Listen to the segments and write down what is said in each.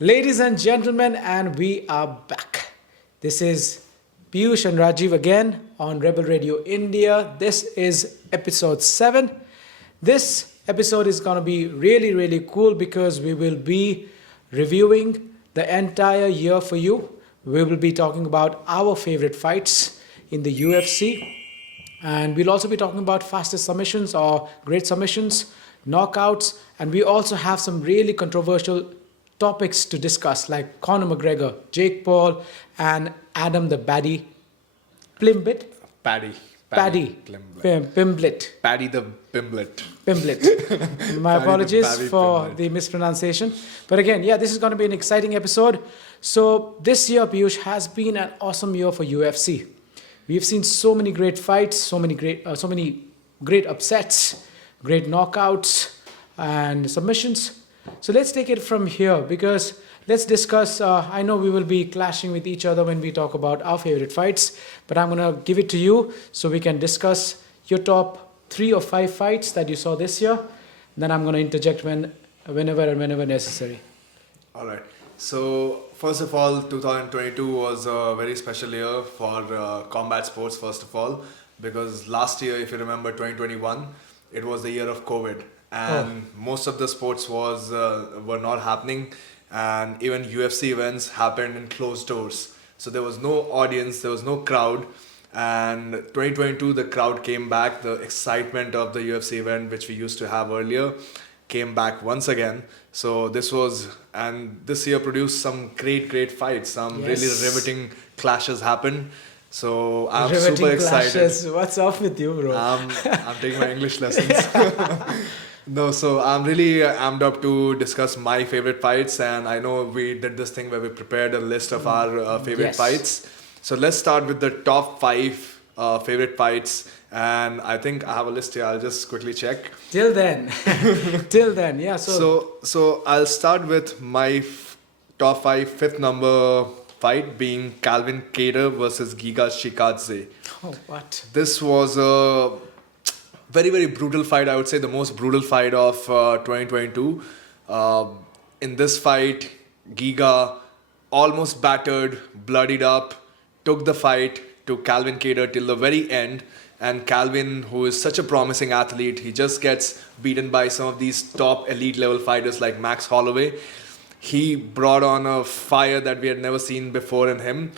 Ladies and gentlemen, and we are back. This is Piyush and Rajiv again on Rebel Radio India. This is episode 7. This episode is going to be really cool because we will be reviewing the entire year for you. We will be talking about our favorite fights in the UFC, and we'll also be talking about fastest submissions or great submissions, knockouts, and we also have some really controversial topics to discuss like Conor McGregor, Jake Paul, and Adam the Paddy Pimblet. Paddy. Paddy Pimblet. Paddy the Pimblet. Pimblet. My apologies Paddy for Pimblet. the mispronunciation. But again, this is going to be an exciting episode. So this year, Piyush, has been an awesome year for UFC. We've seen so many great fights, so many great upsets, great knockouts, and submissions. So let's take it from here because let's discuss. I know we will be clashing with each other when we talk about our favorite fights, but I'm going to give it to you so we can discuss your top 3 or 5 fights that you saw this year. Then I'm going to interject whenever necessary. All right. So, first of all, 2022 was a very special year for combat sports, first of all, because last year, if you remember, 2021, it was the year of COVID. And most of the sports were not happening, and even UFC events happened in closed doors. So there was no audience, there was no crowd. And 2022, the crowd came back. The excitement of the UFC event, which we used to have earlier, came back once again. So this year produced some great fights. Some really riveting clashes happened. So I'm Riveting super excited. clashes. What's up with you, bro? I'm taking my English lessons. No, so I'm really amped up to discuss my favorite fights, and I know we did this thing where we prepared a list of our favorite fights. So let's start with the top 5 favorite fights, and I think I have a list here. I'll just quickly check. Till then, yeah. So I'll start with my top 5, fifth number fight being Calvin Kattar versus Giga Chikadze. Oh, what? This was a very brutal fight. I would say the most brutal fight of 2022. In this fight, Giga almost battered, bloodied up, took the fight to Calvin Kattar till the very end. And Calvin, who is such a promising athlete, he just gets beaten by some of these top elite level fighters like Max Holloway. He brought on a fire that we had never seen before in him.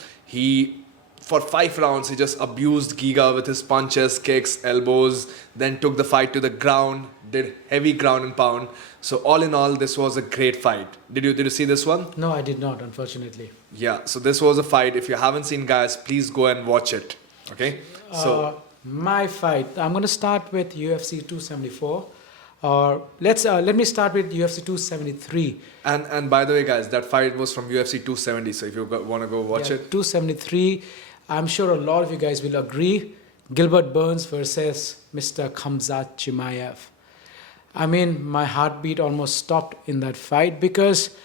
For 5 rounds, he just abused Giga with his punches, kicks, elbows, then took the fight to the ground, did heavy ground and pound. So all in all, this was a great fight. Did you see this one? No, I did not, unfortunately. Yeah, so this was a fight. If you haven't seen, guys, please go and watch it. Okay? So my fight. I'm going to start with UFC 274. Let me start with UFC 273. And by the way, guys, that fight was from UFC 270. So if you want to go watch it. 273. I'm sure a lot of you guys will agree. Gilbert Burns versus Mr. Khamzat Chimaev. I mean, my heartbeat almost stopped in that fight because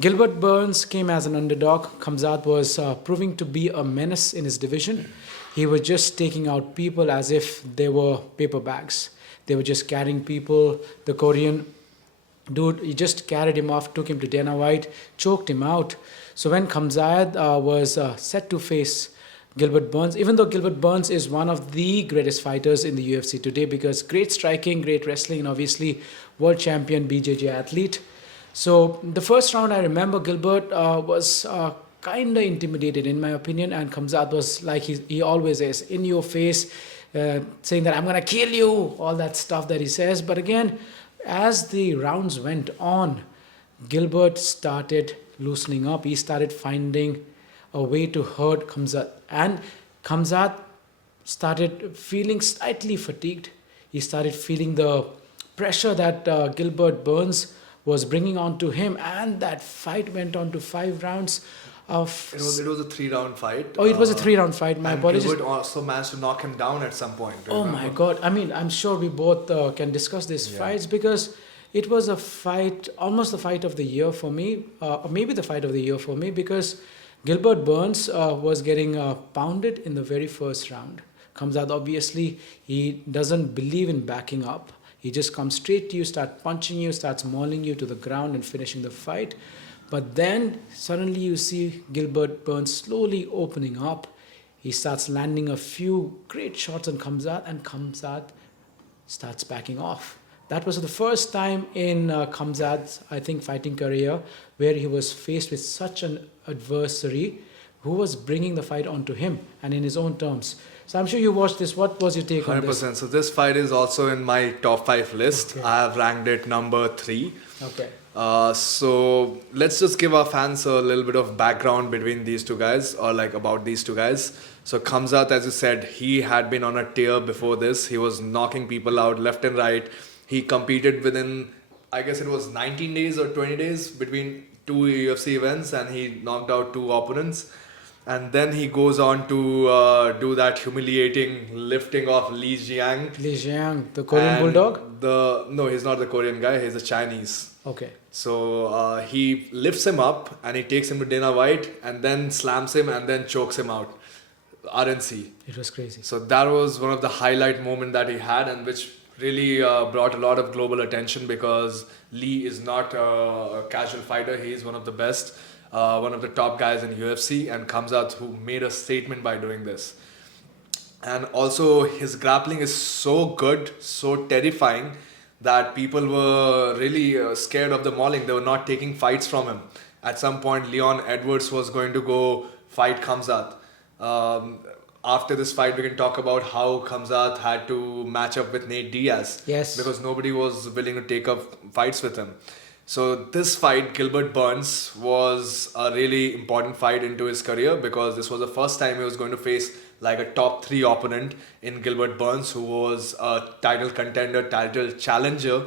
Gilbert Burns came as an underdog. Khamzat was proving to be a menace in his division. He was just taking out people as if they were paper bags. They were just carrying people. The Korean dude, he just carried him off, took him to Dana White, choked him out. So when Khamzat was set to face Gilbert Burns, even though Gilbert Burns is one of the greatest fighters in the UFC today because great striking, great wrestling, and obviously world champion BJJ athlete. So the first round, I remember Gilbert was kind of intimidated in my opinion, and Khamzat was like he always is, in your face, saying that I'm going to kill you, all that stuff that he says. But again, as the rounds went on, Gilbert started loosening up. He started finding a way to hurt Khamzat. And Khamzat started feeling slightly fatigued. He started feeling the pressure that Gilbert Burns was bringing onto him. And that fight went on to 5 rounds. It was a 3-round fight. Oh, it was a 3-round fight. My apologies. Gilbert also managed to knock him down at some point. Oh my God. I mean, I'm sure we both can discuss these fights because it was a fight, almost the fight of the year for me, or maybe the fight of the year for me because Gilbert Burns was getting pounded in the very first round. Khamzat, obviously, he doesn't believe in backing up. He just comes straight to you, start punching you, starts mauling you to the ground and finishing the fight. But then suddenly you see Gilbert Burns slowly opening up. He starts landing a few great shots on Khamzat, and Khamzat starts backing off. That was the first time in Khamzat's, I think, fighting career where he was faced with such an adversary who was bringing the fight onto him and in his own terms. So I'm sure you watched this. What was your take on this? 100%. So this fight is also in my top 5 list. Okay. I have ranked it number 3. Okay. So let's just give our fans a little bit of background between these two guys, or like about these two guys. So Khamzat, as you said, he had been on a tear before this. He was knocking people out left and right. He competed within, I guess it was 19 days or 20 days between 2 UFC events, and he knocked out 2 opponents. And then he goes on to do that humiliating lifting of Li Jiang. Li Jiang, the Korean And Bulldog? No, he's not the Korean guy. He's a Chinese. Okay. So he lifts him up and he takes him to Dana White and then slams him and then chokes him out. RNC. It was crazy. So that was one of the highlight moment that he had, and which really brought a lot of global attention, because Lee is not a casual fighter. He is one of the best, one of the top guys in UFC, and comes out who made a statement by doing this. And also his grappling is so good, so terrifying, that people were really scared of the mauling. They were not taking fights from him. At some point, Leon Edwards was going to go fight Khamzat. After this fight, we can talk about how Khamzat had to match up with Nate Diaz. Yes. Because nobody was willing to take up fights with him. So this fight, Gilbert Burns, was a really important fight into his career, because this was the first time he was going to face like a top 3 opponent in Gilbert Burns, who was a title contender, title challenger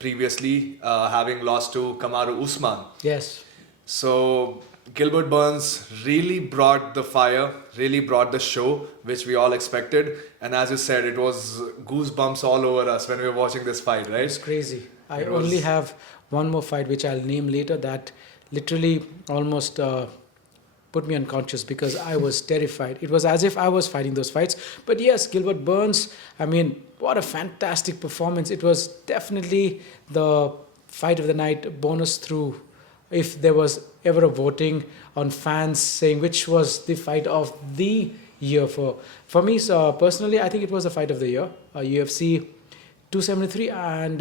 previously, having lost to Kamaru Usman. Yes. So Gilbert Burns really brought the fire, really brought the show, which we all expected. And as you said, it was goosebumps all over us when we were watching this fight, right? It's crazy. I only have one more fight which I'll name later that literally almost put me unconscious, because I was terrified. It was as if I was fighting those fights. But yes, Gilbert Burns, I mean, what a fantastic performance. It was definitely the fight of the night, bonus through, if there was ever a voting on fans saying which was the fight of the year for me. So personally, I think it was the fight of the year, UFC 273. And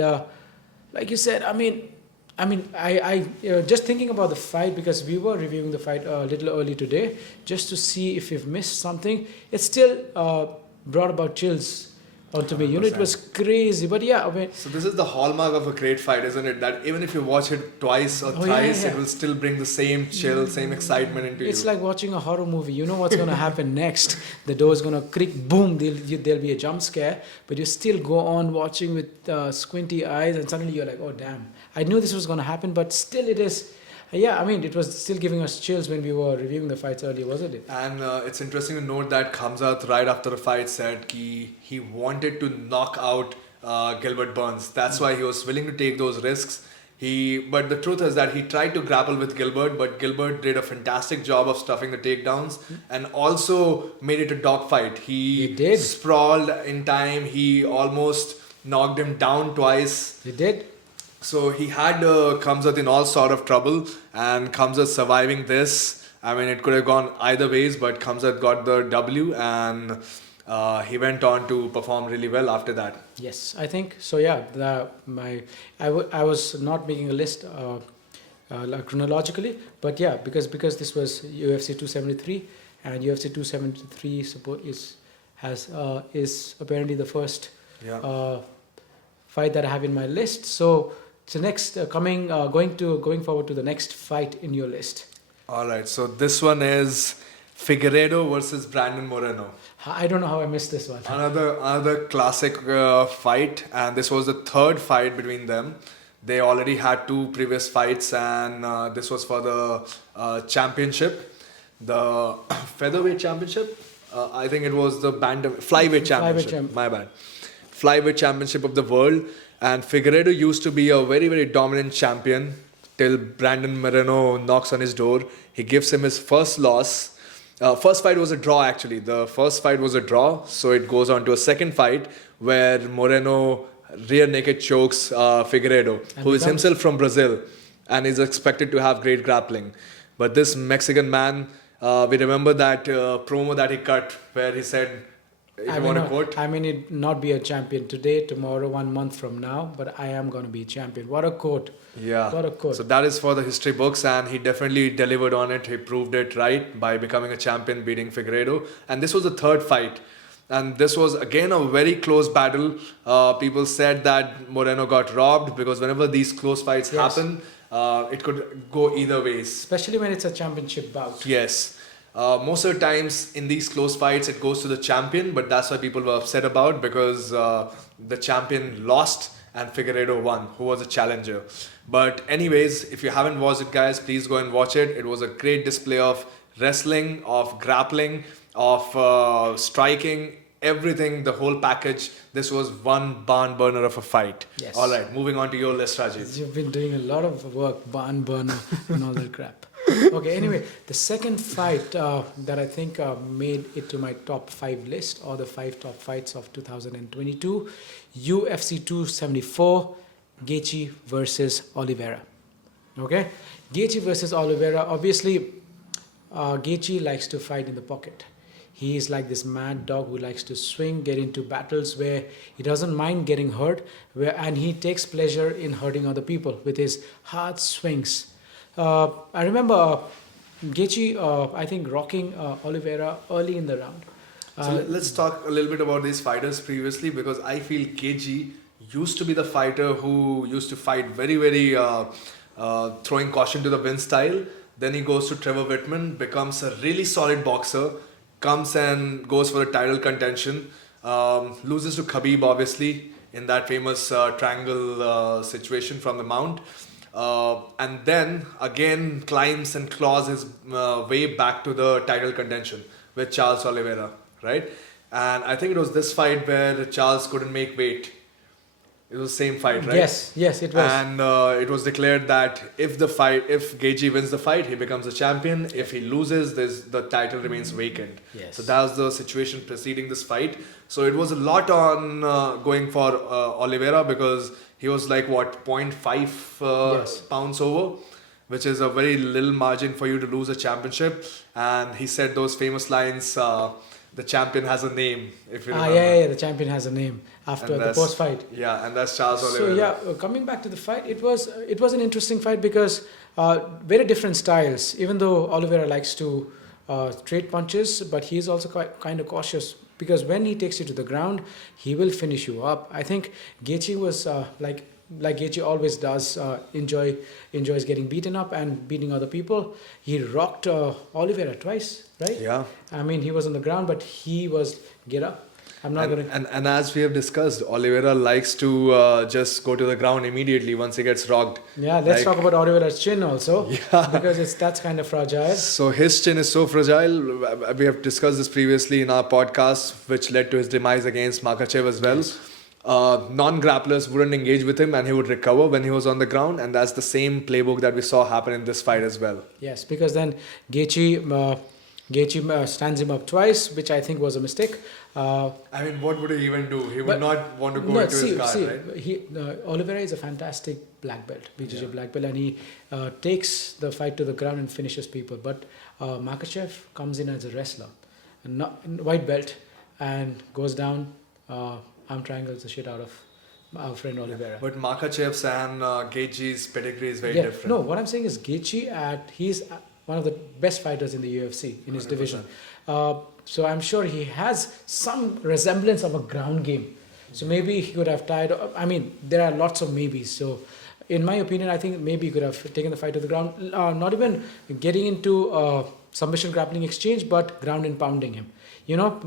like you said, I just thinking about the fight, because we were reviewing the fight a little early today, just to see if we've missed something. It still brought about chills onto me. It was crazy. But yeah, so this is the hallmark of a great fight, isn't it? That even if you watch it twice or thrice, it will still bring the same chill, same excitement into you. It's like watching a horror movie. You know what's going to happen next. The door's going to creak, boom, there'll be a jump scare. But you still go on watching with squinty eyes, and suddenly you're like, oh, damn. I knew this was going to happen, but still it is. It was still giving us chills when we were reviewing the fights earlier, wasn't it? And it's interesting to note that Khamzat, right after the fight, said he wanted to knock out Gilbert Burns. That's why he was willing to take those risks. But the truth is that he tried to grapple with Gilbert, but Gilbert did a fantastic job of stuffing the takedowns and also made it a dogfight. He did. Sprawled in time. He almost knocked him down twice. He did. So he had Khamzat in all sort of trouble, and Khamzat surviving this. I mean, it could have gone either ways, but Khamzat got the W, and he went on to perform really well after that. Yes, I think so. Yeah, I was not making a list chronologically, but yeah, because this was UFC 273, and UFC 273 is apparently the first fight that I have in my list. So next going forward to the next fight in your list. All right, so this one is Figueiredo versus Brandon Moreno. I don't know how I missed this one. Another classic fight, and this was the third fight between them. They already had 2 previous fights, and this was for the championship, the featherweight championship. I think it was the flyweight championship. My bad. Flyweight championship of the world. And Figueiredo used to be a very, very dominant champion till Brandon Moreno knocks on his door. He gives him his first loss. First fight was a draw, actually. The first fight was a draw. So it goes on to a second fight where Moreno rear naked chokes Figueiredo, who is himself from Brazil. and is expected to have great grappling. But this Mexican man, we remember that promo that he cut where he said, if you want to quote, I may not be a champion today, tomorrow, 1 month from now, but I am going to be a champion. What a quote. yeah. What a quote. So that is for the history books, and he definitely delivered on it. He proved it right by becoming a champion, beating Figueiredo. And this was the third fight. And this was again a very close battle. People said that Moreno got robbed because whenever these close fights Yes. happen, it could go either ways. Especially when it's a championship bout. Yes. Most of the times in these close fights, it goes to the champion, but that's why people were upset about, because the champion lost and Figueiredo won, who was a challenger. But anyways, if you haven't watched it, guys, please go and watch it. It was a great display of wrestling, of grappling, of striking, everything, the whole package. This was one barn burner of a fight. Yes. All right, moving on to your list, Rajit. You've been doing a lot of work, barn burner and all that crap. Okay, anyway, the second fight that I think made it to my top 5 list, or the 5 top fights of 2022, UFC 274, Gaethje versus Oliveira. Okay, Gaethje versus Oliveira. Obviously, Gaethje likes to fight in the pocket. He is like this mad dog who likes to swing, get into battles where he doesn't mind getting hurt, and he takes pleasure in hurting other people with his hard swings. I remember Gaethje, I think, rocking Oliveira early in the round. So let's talk a little bit about these fighters previously, because I feel Gaethje used to be the fighter who used to fight very, very throwing caution to the wind style. Then he goes to Trevor Whitman, becomes a really solid boxer, comes and goes for a title contention, loses to Khabib, obviously, in that famous triangle situation from the mount. And then again climbs and claws his way back to the title contention with Charles Oliveira, right? And I think it was this fight where Charles couldn't make weight. It was the same fight, right? Yes, it was. And it was declared that if Gaethje wins the fight, he becomes a champion. If he loses, the title remains vacant. Yes. So that was the situation preceding this fight. So it was a lot on going for Oliveira, because he was like, what, 0.5 Yes. pounds over, which is a very little margin for you to lose a championship. And he said those famous lines, the champion has a name, if you remember. Yeah, the champion has a name after And the that's- post-fight. Yeah, and that's Charles Oliveira. So yeah, coming back to the fight, it was an interesting fight because very different styles. Even though Oliveira likes to trade punches, but he is also kind of cautious, because when he takes you to the ground, he will finish you up. I think Gaethje was like Gaethje always does, enjoys getting beaten up and beating other people. He rocked Oliveira twice, right? Yeah. I mean, he was on the ground, but he was get up. I'm not going to. And as we have discussed, Oliveira likes to just go to the ground immediately once he gets rocked. Yeah, let's Like- talk about Oliveira's chin also, Yeah. because that's kind of fragile. So his chin is so fragile. We have discussed this previously in our podcast, which led to his demise against Makhachev as well. Non-grapplers wouldn't engage with him, and he would recover when he was on the ground, and that's the same playbook that we saw happen in this fight as well. Yes, because then Gaethje stands him up twice, which I think was a mistake. I mean, what would he even do? He would But- not want to go into his guard, right? Oliveira is a fantastic black belt, BJJ black belt, and he takes the fight to the ground and finishes people. But Makhachev comes in as a wrestler, and not white belt, and goes down, arm triangles the shit out of our friend Oliveira. But Makhachev's and Gaethje's pedigree is very Yeah, different. no, what I'm saying is he's one of the best fighters in the UFC in his 100%. division. So I'm sure he has some resemblance of a ground game. So maybe he could have tied. I mean, there are lots of maybes. So in my opinion, I think maybe he could have taken the fight to the ground. Not even getting into submission grappling exchange, but ground and pounding him.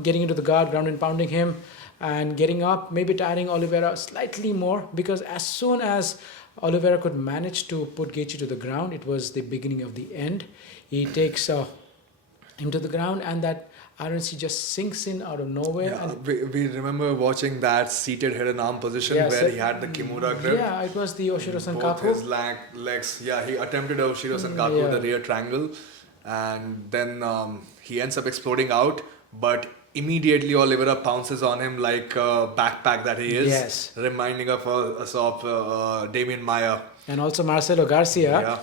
Getting into the guard, ground and pounding him, and getting up, maybe tiring Oliveira slightly more, because as soon as Oliveira could manage to put Gaethje to the ground, it was the beginning of the end. He takes him to the ground, and that RNC just sinks in out of nowhere. Yeah, And we remember watching that seated head and arm position Yeah, where so- he had the Kimura grip. yeah, it was the Oshiro Both Sankaku. his legs. Yeah, he attempted a Oshiro Sankaku, Yeah. the rear triangle. And then he ends up exploding out. But immediately Oliveira pounces on him like a backpack that he is. Yes. Reminding us of Damien Maya. And also Marcelo Garcia. Yeah.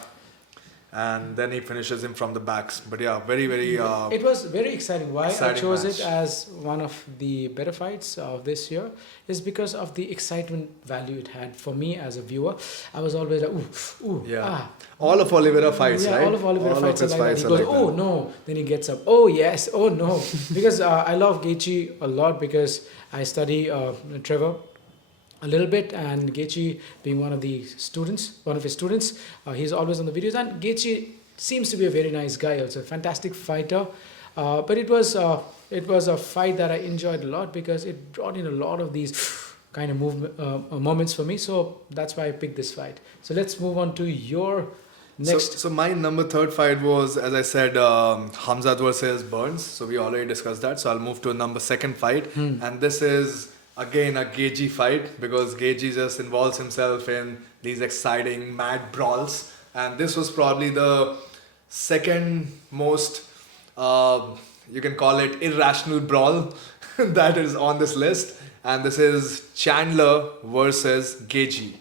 And then he finishes him from the backs. But yeah, very, very. It was very exciting. Why I exciting chose match. it as one of the better fights of this year is because of the excitement value it had for me as a viewer. I was always like, ooh, Yeah. ah. All of Oliveira fights, Yeah, right? all of Oliveira fights are his like that. He are goes, like oh that. no. Then he gets up. Oh yes. Oh no. Because I love Gaethje a lot because I study Trevor a little bit, and Gaethje being one of his students, he's always on the videos. And Gaethje seems to be a very nice guy. Also, a fantastic fighter. But it was a fight that I enjoyed a lot because it brought in a lot of these kind of moments for me. So that's why I picked this fight. So let's move on to your next. So my number third fight was, as I said, Hamzat versus Burns. So we already discussed that. So I'll move to number second fight. And this is again a Gaethje fight because Gaethje just involves himself in these exciting mad brawls. And this was probably the second most, you can call it irrational brawl that is on this list. And this is Chandler versus Gaethje.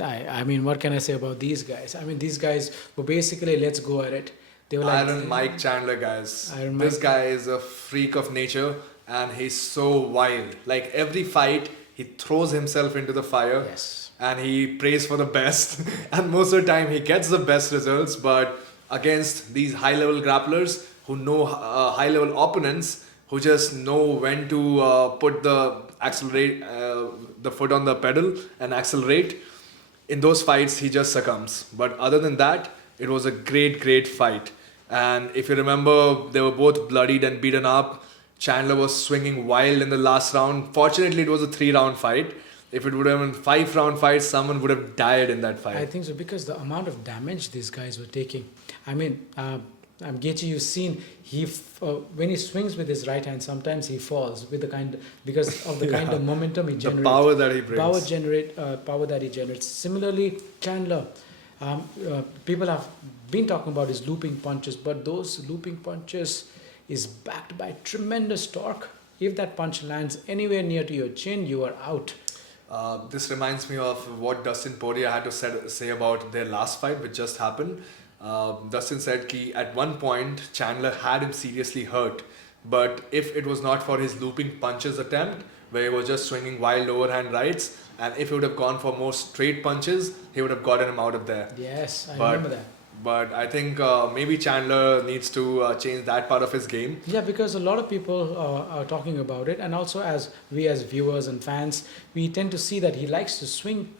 I mean, what can I say about these guys? I mean, these guys were basically let's go at it. They were like Iron Mike Chandler, guys. Iron This Mike. guy is a freak of nature and he's so wild. Like every fight, he throws himself into the fire. Yes. And he prays for the best. And most of the time, he gets the best results. But against these high-level grapplers who know high-level opponents, who just know when to put the foot on the pedal and accelerate, in those fights, he just succumbs. But other than that, it was a great, great fight. And if you remember, they were both bloodied and beaten up. Chandler was swinging wild in the last round. Fortunately, it was a 3-round fight. If it would have been 5-round fight, someone would have died in that fight. I think so because the amount of damage these guys were taking. I mean, Gaethje, you've seen when he swings with his right hand, sometimes he falls with because of the kind of momentum he generates. The power that he brings. Power that he generates. Similarly, Chandler, people have been talking about his looping punches, but those looping punches is backed by tremendous torque. If that punch lands anywhere near to your chin, you are out. This reminds me of what Dustin Poirier had to say about their last fight, which just happened. Dustin said that at one point Chandler had him seriously hurt, but if it was not for his looping punches attempt, where he was just swinging wild overhand rights, and if he would have gone for more straight punches, he would have gotten him out of there. Yes, I remember that. But I think maybe Chandler needs to change that part of his game. Yeah, because a lot of people are talking about it, and also as viewers and fans, we tend to see that he likes to swing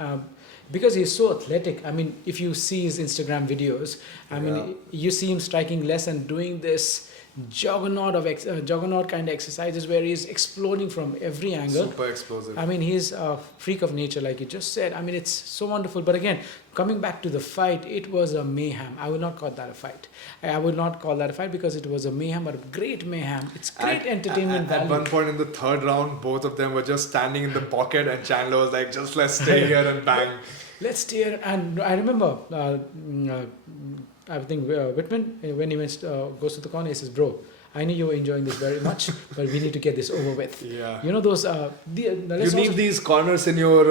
because he's so athletic. I mean, if you see his Instagram videos, I mean, you see him striking less and doing this juggernaut kind of exercises where he's exploding from every angle. Super explosive. I mean, he's a freak of nature, like you just said. I mean, it's so wonderful. But again, coming back to the fight, it was a mayhem. I will not call that a fight. I would not call that a fight because it was a mayhem, but a great mayhem. It's great entertainment value. At one point in the third round, both of them were just standing in the pocket, and Chandler was like, "Just let's stay here and bang." Let's stay here. And I remember, I think Whitman, when he goes to the corner, he says, "Bro, I know you were enjoying this very much, but we need to get this over with." Yeah. You know those. You need these corners in your.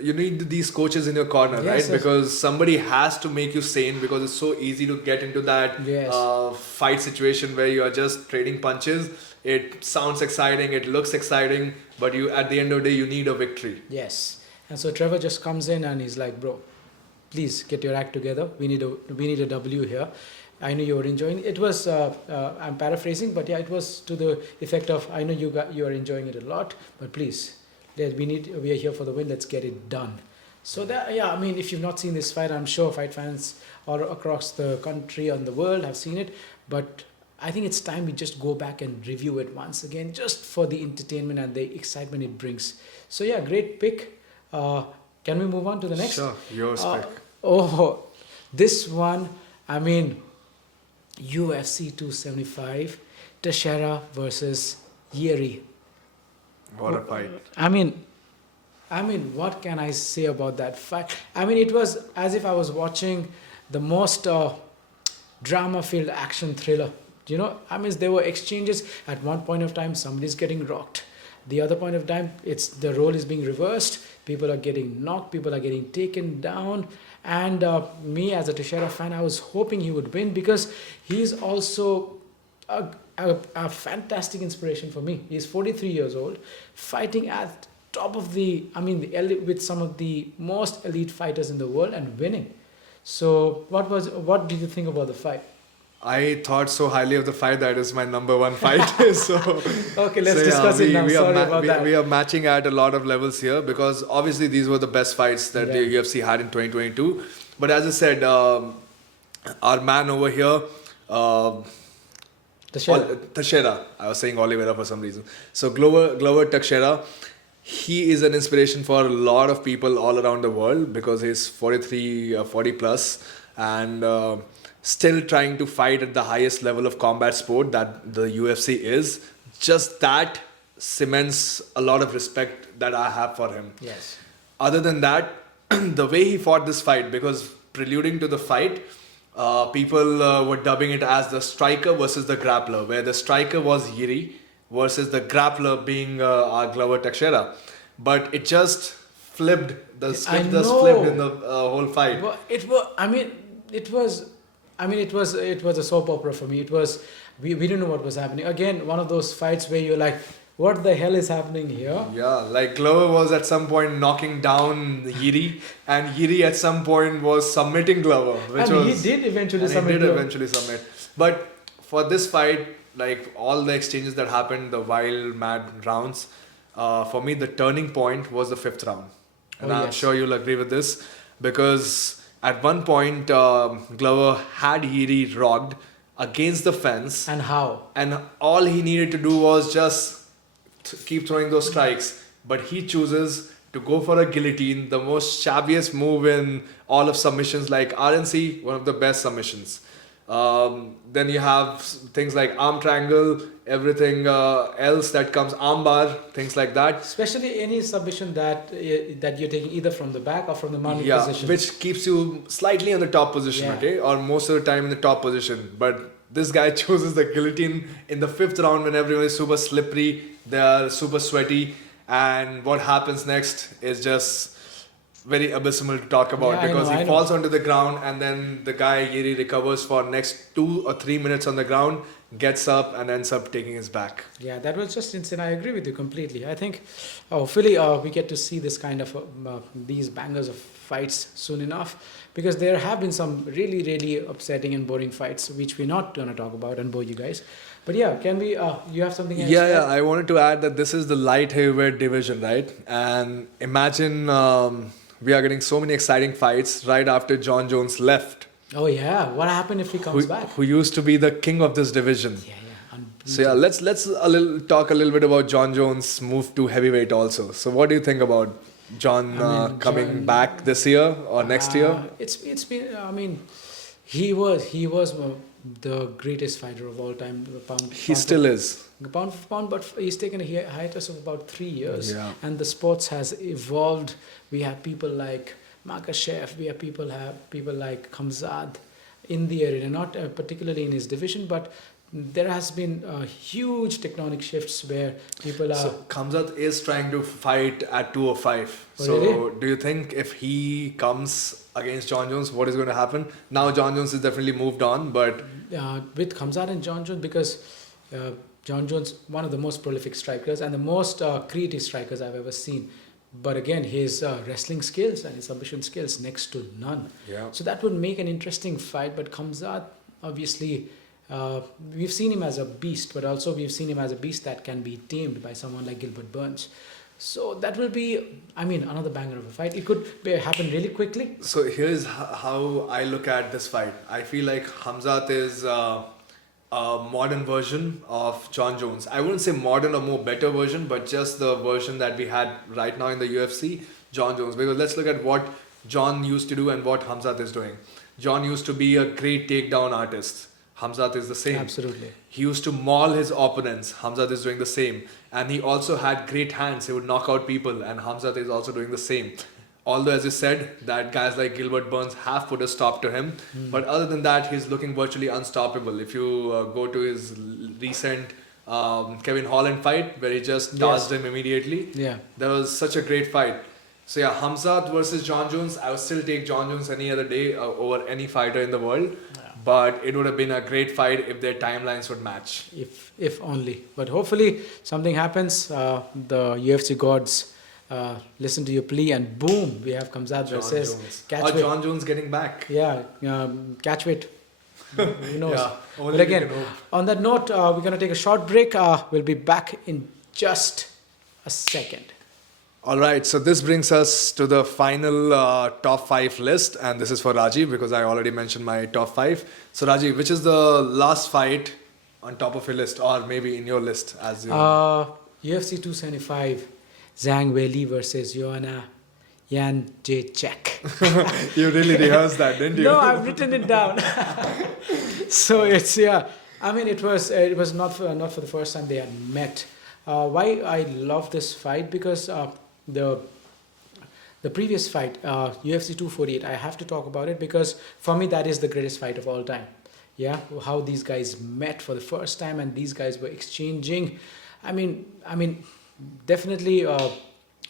You need these coaches in your corner, right? Yes. Because somebody has to make you sane. Because it's so easy to get into that fight situation where you are just trading punches. It sounds exciting. It looks exciting, but at the end of the day, you need a victory. Yes. And so Trevor just comes in and he's like, "Bro, please get your act together. We need a W here. I know you were enjoying it." Was I'm paraphrasing, but yeah, it was to the effect of, "I know you are enjoying it a lot, but please, we are here for the win. Let's get it done." So I mean, if you've not seen this fight, I'm sure fight fans all across the country and the world have seen it. But I think it's time we just go back and review it once again, just for the entertainment and the excitement it brings. So yeah, great pick. Can we move on to the next? Sure, yours pick. Oh, this one, I mean, UFC 275, Teixeira versus Yeri. What a fight. I mean, what can I say about that fight? I mean, it was as if I was watching the most drama-filled action thriller. You know, I mean, there were exchanges. At one point of time, somebody's getting rocked. The other point of time, it's the role is being reversed. People are getting knocked. People are getting taken down. And me as a Teixeira fan, I was hoping he would win because he's also a fantastic inspiration for me. He's 43 years old, fighting at top of the elite, with some of the most elite fighters in the world and winning. So what did you think about the fight? I thought so highly of the fight that is my number one fight. so Okay, let's so discuss it now. we Sorry are about that. we are matching at a lot of levels here because obviously these were the best fights that the Yeah. UFC had in 2022. But as I said, our man over here, Teixeira. I was saying Oliveira for some reason. So Glover Teixeira, he is an inspiration for a lot of people all around the world because he's 43, 40 plus, and still trying to fight at the highest level of combat sport that the UFC is. Just that cements a lot of respect that I have for him. Yes. Other than that, the way he fought this fight, because preluding to the fight, people were dubbing it as the striker versus the grappler, where the striker was Yiri versus the grappler being our Glover Teixeira. But it just flipped. The script just flipped in the whole fight. Well, it was a soap opera for me. It was we didn't know what was happening. Again, one of those fights where you're like, what the hell is happening here? Yeah, like Glover was at some point knocking down Yiri, and Yiri at some point was submitting Glover, He did eventually submit. But for this fight, like all the exchanges that happened, the wild, mad rounds, for me the turning point was the fifth round, and I'm sure you'll agree with this because at one point Glover had Yiri rocked against the fence, And how? and all he needed to do was just keep throwing those strikes, but he chooses to go for a guillotine, the most shabbiest move in all of submissions, like RNC, one of the best submissions. Then you have things like arm triangle, everything else that comes, armbar, things like that. Especially any submission that you're taking either from the back or from the mounting Yeah, position. which keeps you slightly in the top position, Yeah. okay, or most of the time in the top position. But this guy chooses the guillotine in the fifth round when everyone is super slippery, they are super sweaty, and what happens next is just very abysmal to talk about because he falls onto the ground and then the guy Yiri recovers for next 2 or 3 minutes on the ground, gets up and ends up taking his back. Yeah, that was just insane. I agree with you completely. I think hopefully we get to see this kind of these bangers of fights soon enough because there have been some really, really upsetting and boring fights which we're not going to talk about and bore you guys. But yeah, can we, you have something else? Yeah, I wanted to add that this is the light heavyweight division, right? And imagine we are getting so many exciting fights right after John Jones left. Oh yeah, what happened if he comes back? Who used to be the king of this division. Yeah. So yeah, let's talk a little bit about John Jones' move to heavyweight also. So what do you think about John coming back this year or next year? It's been. He was the greatest fighter of all time. He still is. Pound for pound, but he's taken a hiatus of about 3 years. Yeah. And the sports has evolved. We have people like Makachev. We have people like Khamzat in the arena, not particularly in his division, but there has been huge tectonic shifts where people are. So Khamzat is trying to fight at 205. Oh, so really? do you think if he comes against John Jones, what is going to happen? Now John Jones is definitely moved on, but with Khamzat and John Jones, because John Jones, one of the most prolific strikers and the most creative strikers I've ever seen. But again, his wrestling skills and his submission skills next to none. Yeah. So that would make an interesting fight. But Khamzat, obviously, we've seen him as a beast, but also we've seen him as a beast that can be tamed by someone like Gilbert Burns. So that will be, another banger of a fight. It could happen really quickly. So here's how I look at this fight. I feel like Khamzat is a modern version of John Jones. I wouldn't say modern or more better version, but just the version that we had right now in the UFC, John Jones. Because let's look at what John used to do and what Khamzat is doing. John used to be a great takedown artist. Khamzat is the same. Absolutely. He used to maul his opponents. Khamzat is doing the same. And he also had great hands. He would knock out people. And Khamzat is also doing the same. Although, as you said, that guys like Gilbert Burns have put a stop to him. But other than that, he's looking virtually unstoppable. If you go to his recent Kevin Holland fight where he just tossed him immediately. Yeah. That was such a great fight. So yeah, Hamzat versus John Jones. I would still take John Jones any other day over any fighter in the world. Yeah. But it would have been a great fight if their timelines would match. If only. But hopefully something happens. The UFC gods listen to your plea, and boom, we have Khamzat versus Catchweight. John Jones getting back. Yeah, Catchweight. Who knows? Yeah, only But again, we can hope. on that note, we're going to take a short break. We'll be back in just a second. All right, so this brings us to the final top 5 list, and this is for Rajiv because I already mentioned my top 5. So Rajiv, which is the last fight on top of your list, or maybe in your list as you? UFC 275, Zhang Weili versus Joanna Jędrzejczyk. You really rehearsed that, didn't you? No, I've written it down. So it's I mean, it was not for the first time they had met. Why I love this fight because the previous fight, UFC 248, I have to talk about it because for me that is the greatest fight of all time. Yeah, how these guys met for the first time and these guys were exchanging. I mean, definitely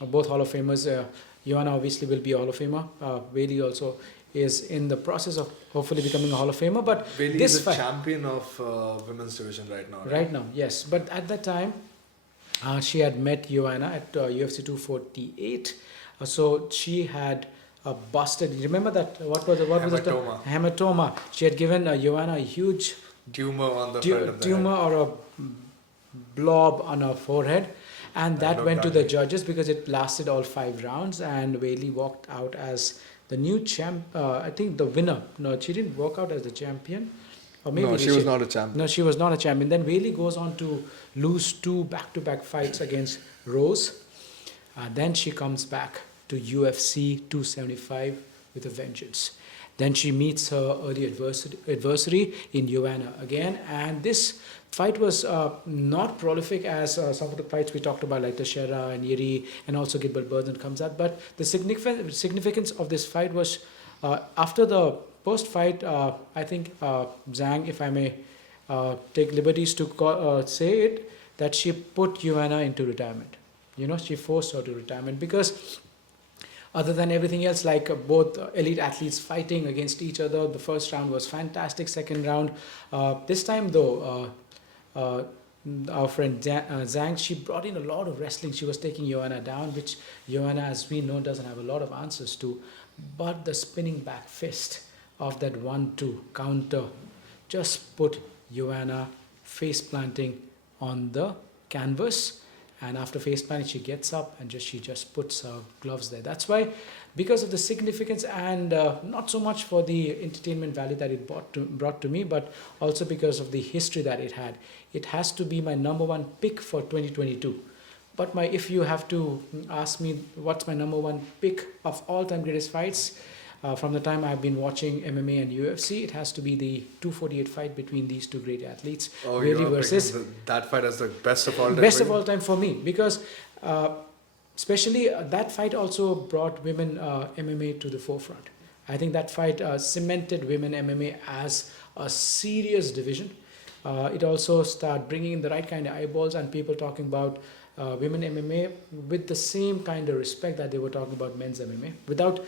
both Hall of Famers. Joanna obviously will be a Hall of Famer. Weili also is in the process of hopefully becoming a Hall of Famer. But Weili this is the fight, champion of women's division right now. right now, yes. But at that time, she had met Joanna at UFC 248. So she had busted. Remember that? What was it? Hematoma. Hematoma. She had given Joanna a huge Tumor on the front of the tumor head. or a blob on her forehead, and that looked went to the ugly. judges because it lasted all 5 rounds, and Weili walked out as the new champ. I think the winner. No, she didn't walk out as the champion. Or maybe No, she was not a champion. No, she was not a champion. Then Weili goes on to lose 2 back-to-back fights against Rose. Then she comes back to UFC 275 with a vengeance. Then she meets her early adversary in Joanna again. And this fight was not prolific as some of the fights we talked about, like Teixeira and Yeri, and also Gilbert Burns and Khamzat. But the significance of this fight was after the post-fight, I think Zhang, if I may take liberties to say it, that she put Joanna into retirement. She forced her to retirement because other than everything else, like both elite athletes fighting against each other, the first round was fantastic. Second round, this time though, our friend Zhang, she brought in a lot of wrestling. She was taking Joanna down, which Joanna, as we know, doesn't have a lot of answers to. But the spinning back fist of that 1-2 counter just put Joanna face planting on the canvas. And after face planting, she gets up and she just puts her gloves there. That's why, because of the significance and not so much for the entertainment value that it brought to me, but also because of the history that it had. It has to be my number 1 pick for 2022. But if you have to ask me what's my number 1 pick of all-time greatest fights, from the time I've been watching MMA and UFC, it has to be the 248 fight between these 2 great athletes. Oh, Weili versus that fight as the best of all time. best of all time for me, because especially that fight also brought women MMA to the forefront. I think that fight cemented women MMA as a serious division. It also started bringing in the right kind of eyeballs and people talking about women MMA with the same kind of respect that they were talking about men's MMA, without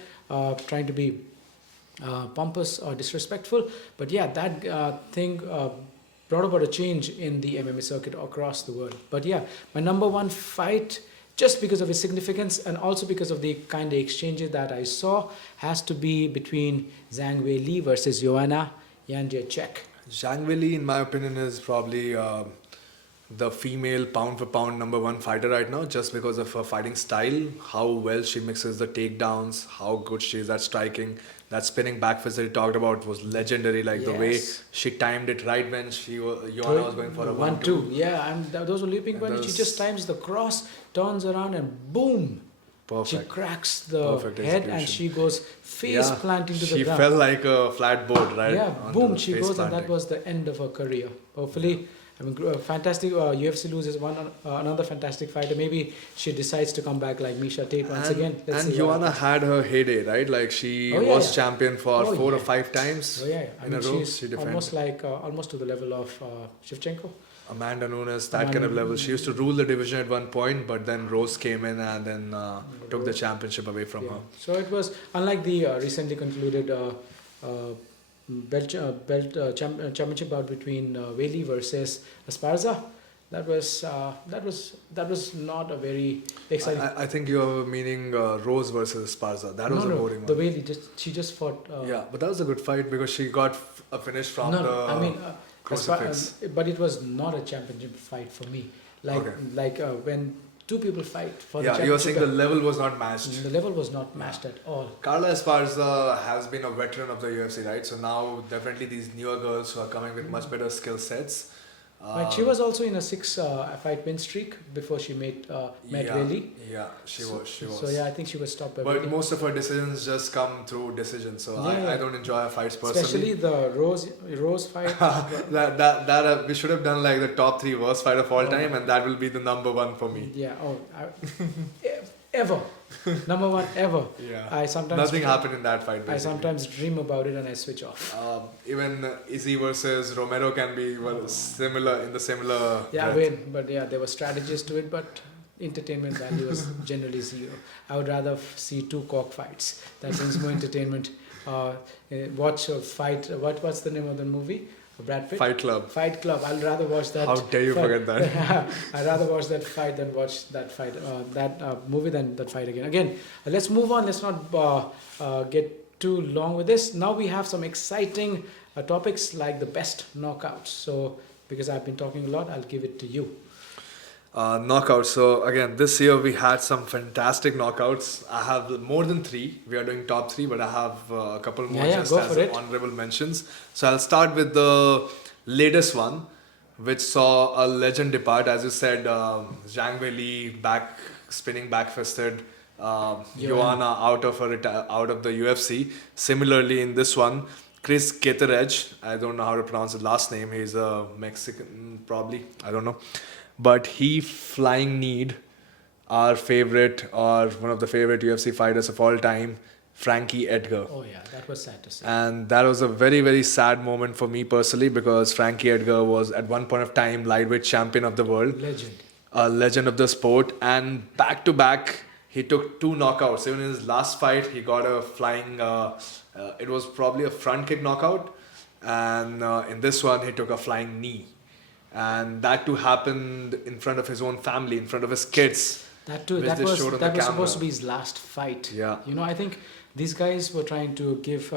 trying to be pompous or disrespectful. But yeah, that thing brought about a change in the MMA circuit across the world. But yeah, my number 1 fight, just because of its significance and also because of the kind of exchanges that I saw, has to be between Zhang Weili versus Joanna Jędrzejczyk. Zhang Weili, in my opinion, is probably the female pound-for-pound number 1 fighter right now, just because of her fighting style, how well she mixes the takedowns, how good she is at striking. That spinning back fist that you talked about was legendary, like the way Yes. she timed it right when Joanna was going for a 1-2. Yeah, and those were leaping bunnies. She just times the cross, turns around, and boom! Perfect. She cracks the Perfect head and execution. she goes face planting to the She ground. fell like a flat board, right? Yeah, onto boom! the She face goes, and that planting. was the end of her career. Hopefully, fantastic. UFC loses another fantastic fighter. Maybe she decides to come back like Misha Tate once again. Let's And see what Joanna happens. had her heyday, right? Like she Oh, yeah, was yeah. champion for Oh, 4 or yeah. 5 times Oh yeah, in a row. she's She defended. almost to the level of Shevchenko. Amanda Nunes, that kind of Amanda- level. She used to rule the division at one point, but then Rose came in and then took the championship away from Yeah. her. So it was unlike the recently concluded championship bout between Whaley versus Esparza. That was not a very exciting. I think you're meaning Rose versus Sparza. That was no, a boring the one. Whaley she just fought. Yeah, but that was a good fight because she got a finish from No, the I mean, crucifix. but it was not a championship fight for me. When two people fight for the Yeah, championship. you're saying the level was not matched. the level was not matched at all. Carla Esparza has been a veteran of the UFC, right? So now definitely these newer girls who are coming with much better skill sets. But she was also in a 6-fight win streak before she met Whaley. Yeah, she was. So yeah, I think she was stopped by But Whaley. most of her decisions just come through decisions. So Yeah. I don't enjoy her fights personally. Especially the Rose fight. that we should have done like the top 3 worst fight of all time, and that will be the number 1 for me. Yeah. Ever. Number 1 ever. Yeah. I sometimes Nothing happened in that fight. I Basically. sometimes dream about it and I switch off. Even Izzy versus Romero can be similar. Yeah, breath. wait, but yeah, there were strategies to it, but entertainment value was generally zero. I would rather see 2 cockfights. That brings more entertainment. Watch a fight. What's the name of the movie? Brad Pitt. Fight Club. Fight Club. I'll rather watch that. How dare you forget that? I'd rather watch that fight than watch that fight, movie than that fight again. Again, let's move on. Let's not get too long with this. Now we have some exciting topics like the best knockouts. So, because I've been talking a lot, I'll give it to you. Knockouts. So again, this year we had some fantastic knockouts. I have more than 3. We are doing top 3, but I have a couple more just go as for it. honorable mentions. So I'll start with the latest one, which saw a legend depart. As you said, Zhang Weili spinning back fisted Joanna out of the UFC. Similarly, in this one, Chris Keterej, I don't know how to pronounce his last name. He's a Mexican, probably. I don't know. But he flying kneed our favorite or one of the favorite UFC fighters of all time, Frankie Edgar. Oh yeah, that was sad to see. And that was a very, very sad moment for me personally because Frankie Edgar was at one point of time lightweight champion of the world. Legend. A legend of the sport. And back to back, he took 2 knockouts. Even in his last fight, he got a flying, it was probably a front kick knockout. And in this one, he took a flying knee. And that too happened in front of his own family, in front of his kids. That too. which That they was showed on that the was camera. supposed to be his last fight. Yeah. I think these guys were trying to give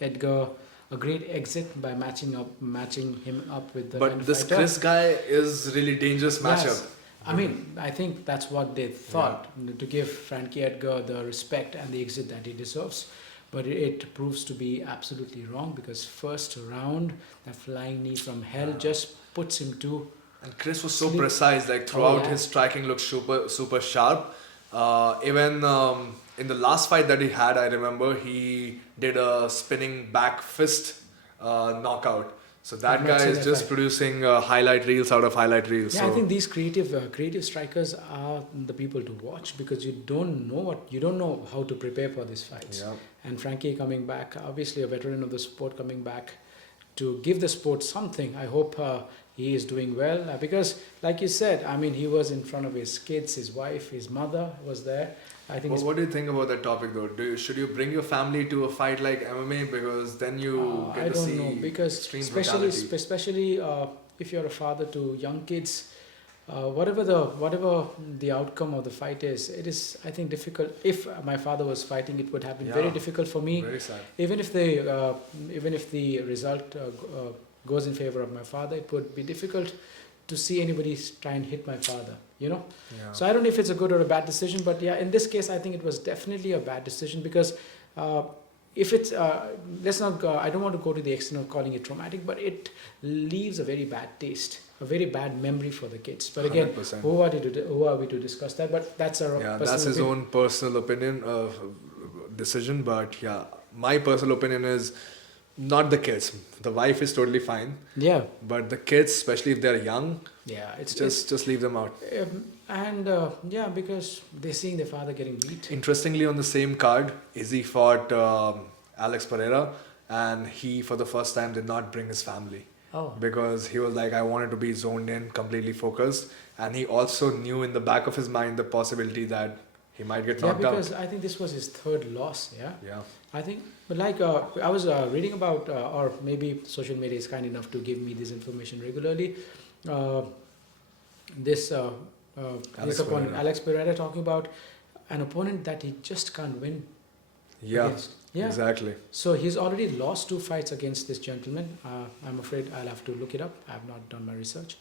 Edgar a great exit by matching him up with the. But this fighter. Chris guy is really dangerous matchup. Yes. I mean, I think that's what they thought, to give Frankie Edgar the respect and the exit that he deserves. But it proves to be absolutely wrong because first round, that flying knee from hell just puts him to. And Chris was so Sleep. precise. Like throughout, yeah. his striking looked super sharp. Even in the last fight that he had, I remember he did a spinning back fist knockout. So that I've not guy seen is that just fight. producing highlight reels out of highlight reels. Yeah, so I think these creative strikers are the people to watch because you don't know how to prepare for these fights. Yeah. And Frankie coming back, obviously a veteran of the sport coming back to give the sport something. I hope he is doing well because, like you said, I mean, he was in front of his kids, his wife, his mother was there. I think. Well, what do you think about that topic though? Should you bring your family to a fight like MMA because then you get I to don't see know because extreme especially brutality? if you're a father to young kids, whatever the outcome of the fight is, it is I think difficult. If my father was fighting, it would have been very Yeah. difficult for me. Very sad. Even if the result goes in favor of my father, it would be difficult to see anybody try and hit my father. Yeah. So I don't know if it's a good or a bad decision, but yeah, in this case, I think it was definitely a bad decision because if it's let's not go, I don't want to go to the extent of calling it traumatic, but it leaves a very bad taste, a very bad memory for the kids. But again, 100%. who are we to discuss that? But that's our Yeah, personal that's his opinion. own personal opinion decision. But yeah, my personal opinion is not the kids. The wife is totally fine, Yeah, but the kids, especially if they're young, yeah, it's just leave them out. yeah, because they're seeing their father getting beat. Interestingly, on the same card, Izzy fought Alex Pereira, and he for the first time did not bring his family. Oh. because he was like, I wanted to be zoned in, completely focused, and he also knew in the back of his mind the possibility that he might get Yeah, knocked because out. I think this was his third loss. Yeah. Yeah. I think, but like I was reading about, or maybe social media is kind enough to give me this information regularly. Uh, this Alex this opponent, Pereira. Alex Pereira, talking about an opponent that he just can't win Yeah, against. Yeah. exactly. So he's already lost 2 fights against this gentleman. I'm afraid I'll have to look it up. I have not done my research.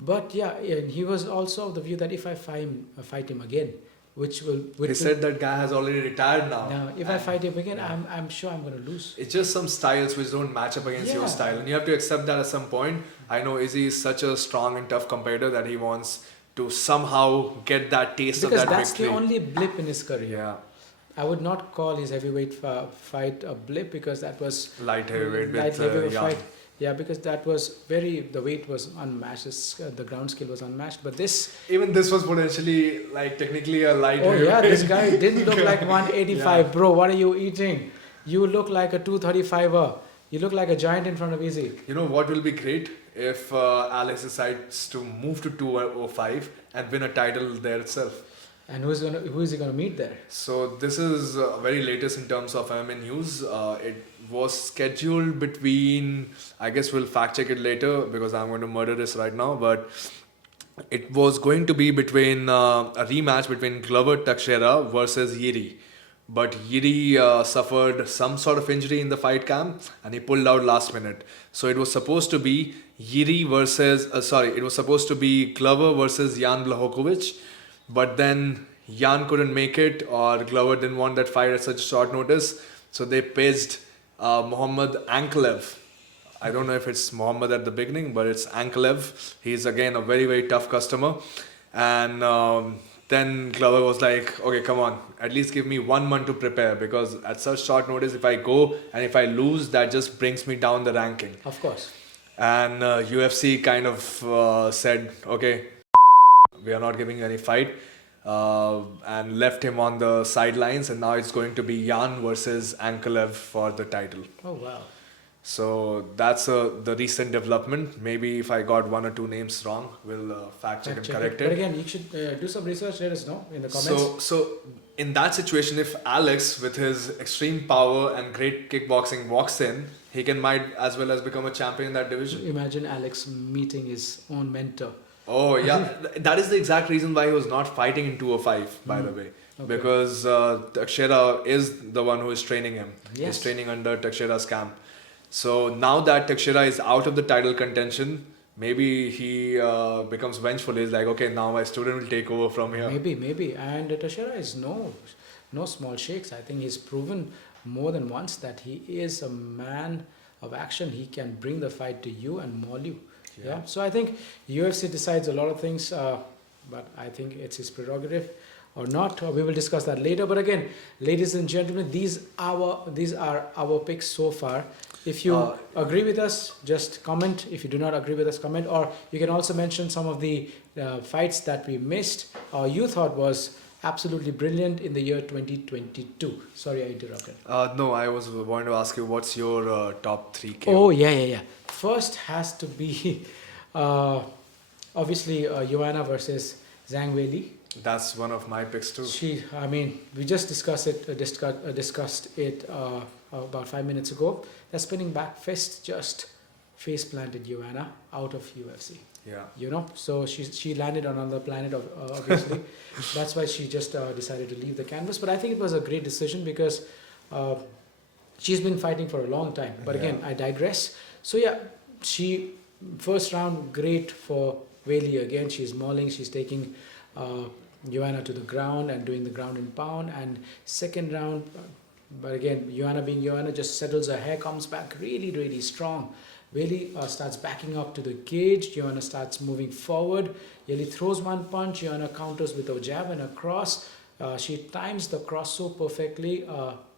But yeah, and he was also of the view that if I fight him again, which will He said that guy has already retired now. now if I And fight him again, yeah. I'm sure I'm going to lose. It's just some styles which don't match up against your Yeah. style, and you have to accept that at some point. I know Izzy is such a strong and tough competitor that he wants to somehow get that taste Because of that that's victory. the only blip in his career. Yeah, I would not call his heavyweight fight a blip because that was light heavyweight light with heavyweight Jan. fight. Yeah, because that was the weight was unmatched. The ground skill was unmatched. But this, Even this was potentially like technically a light oh heavyweight. yeah, this guy didn't look like 185, Yeah. bro. What are you eating? You look like a 235er. You look like a giant in front of Izzy. You know what will be great if Alex decides to move to 205 and win a title there itself. And who is he gonna meet there? So this is very latest in terms of MMA news. It was scheduled between, I guess we'll fact check it later because I'm going to murder this right now, but it was going to be between a rematch between Glover Teixeira versus Yiri. But Yiri suffered some sort of injury in the fight camp and he pulled out last minute. So it was supposed to be it was supposed to be Glover versus Jan Blachowicz. But then Jan couldn't make it, or Glover didn't want that fight at such short notice. So they pitched Mohammad Anklev. I don't know if it's Mohammad at the beginning, but it's Anklev. He's again a very, very tough customer. And then Glover was like, okay, come on, at least give me 1 month to prepare because at such short notice, if I go and if I lose, that just brings me down the ranking. Of course. And UFC kind of said, okay, we are not giving you any fight, and left him on the sidelines, and now it's going to be Jan versus Anklev for the title. Oh wow. So that's the recent development. Maybe if I got 1 or 2 names wrong, we'll fact check and correct But it. again, you should do some research. Let us know in the comments. So in that situation, if Alex with his extreme power and great kickboxing walks in, he might as well as become a champion in that division. Imagine Alex meeting his own mentor. Oh yeah, that is the exact reason why he was not fighting in 205, by the way. Okay. Because Teixeira is the one who is training him. Yes. He's training under Teixeira's camp. So now that Teixeira is out of the title contention, maybe he becomes vengeful. He's like, okay, now my student will take over from here. Maybe. And Teixeira is no small shakes. I think he's proven more than once that he is a man of action. He can bring the fight to you and maul you. Yeah. So I think UFC decides a lot of things, but I think it's his prerogative or not. We will discuss that later. But again, ladies and gentlemen, these are our picks so far. If you agree with us, just comment. If you do not agree with us, comment. Or you can also mention some of the fights that we missed or you thought was absolutely brilliant in the year 2022. Sorry, I interrupted. No, I was going to ask you, what's your top 3 KO? Oh, yeah. First has to be obviously Joanna versus Zhang Weili. That's one of my picks too. We just discussed it about 5 minutes ago. The spinning back fist just face planted Joanna out of UFC. Yeah. So she landed on another planet, obviously. That's why she just decided to leave the canvas. But I think it was a great decision because she's been fighting for a long time. But again, I digress. So yeah, first round, great for Weili again. She's mauling, she's taking Joanna to the ground and doing the ground and pound. And second round, but again, Joanna being Joanna, just settles her hair, comes back really, really strong. Weili starts backing up to the cage. Joanna starts moving forward. Weili throws one punch. Joanna counters with a jab and a cross. She times the cross so perfectly,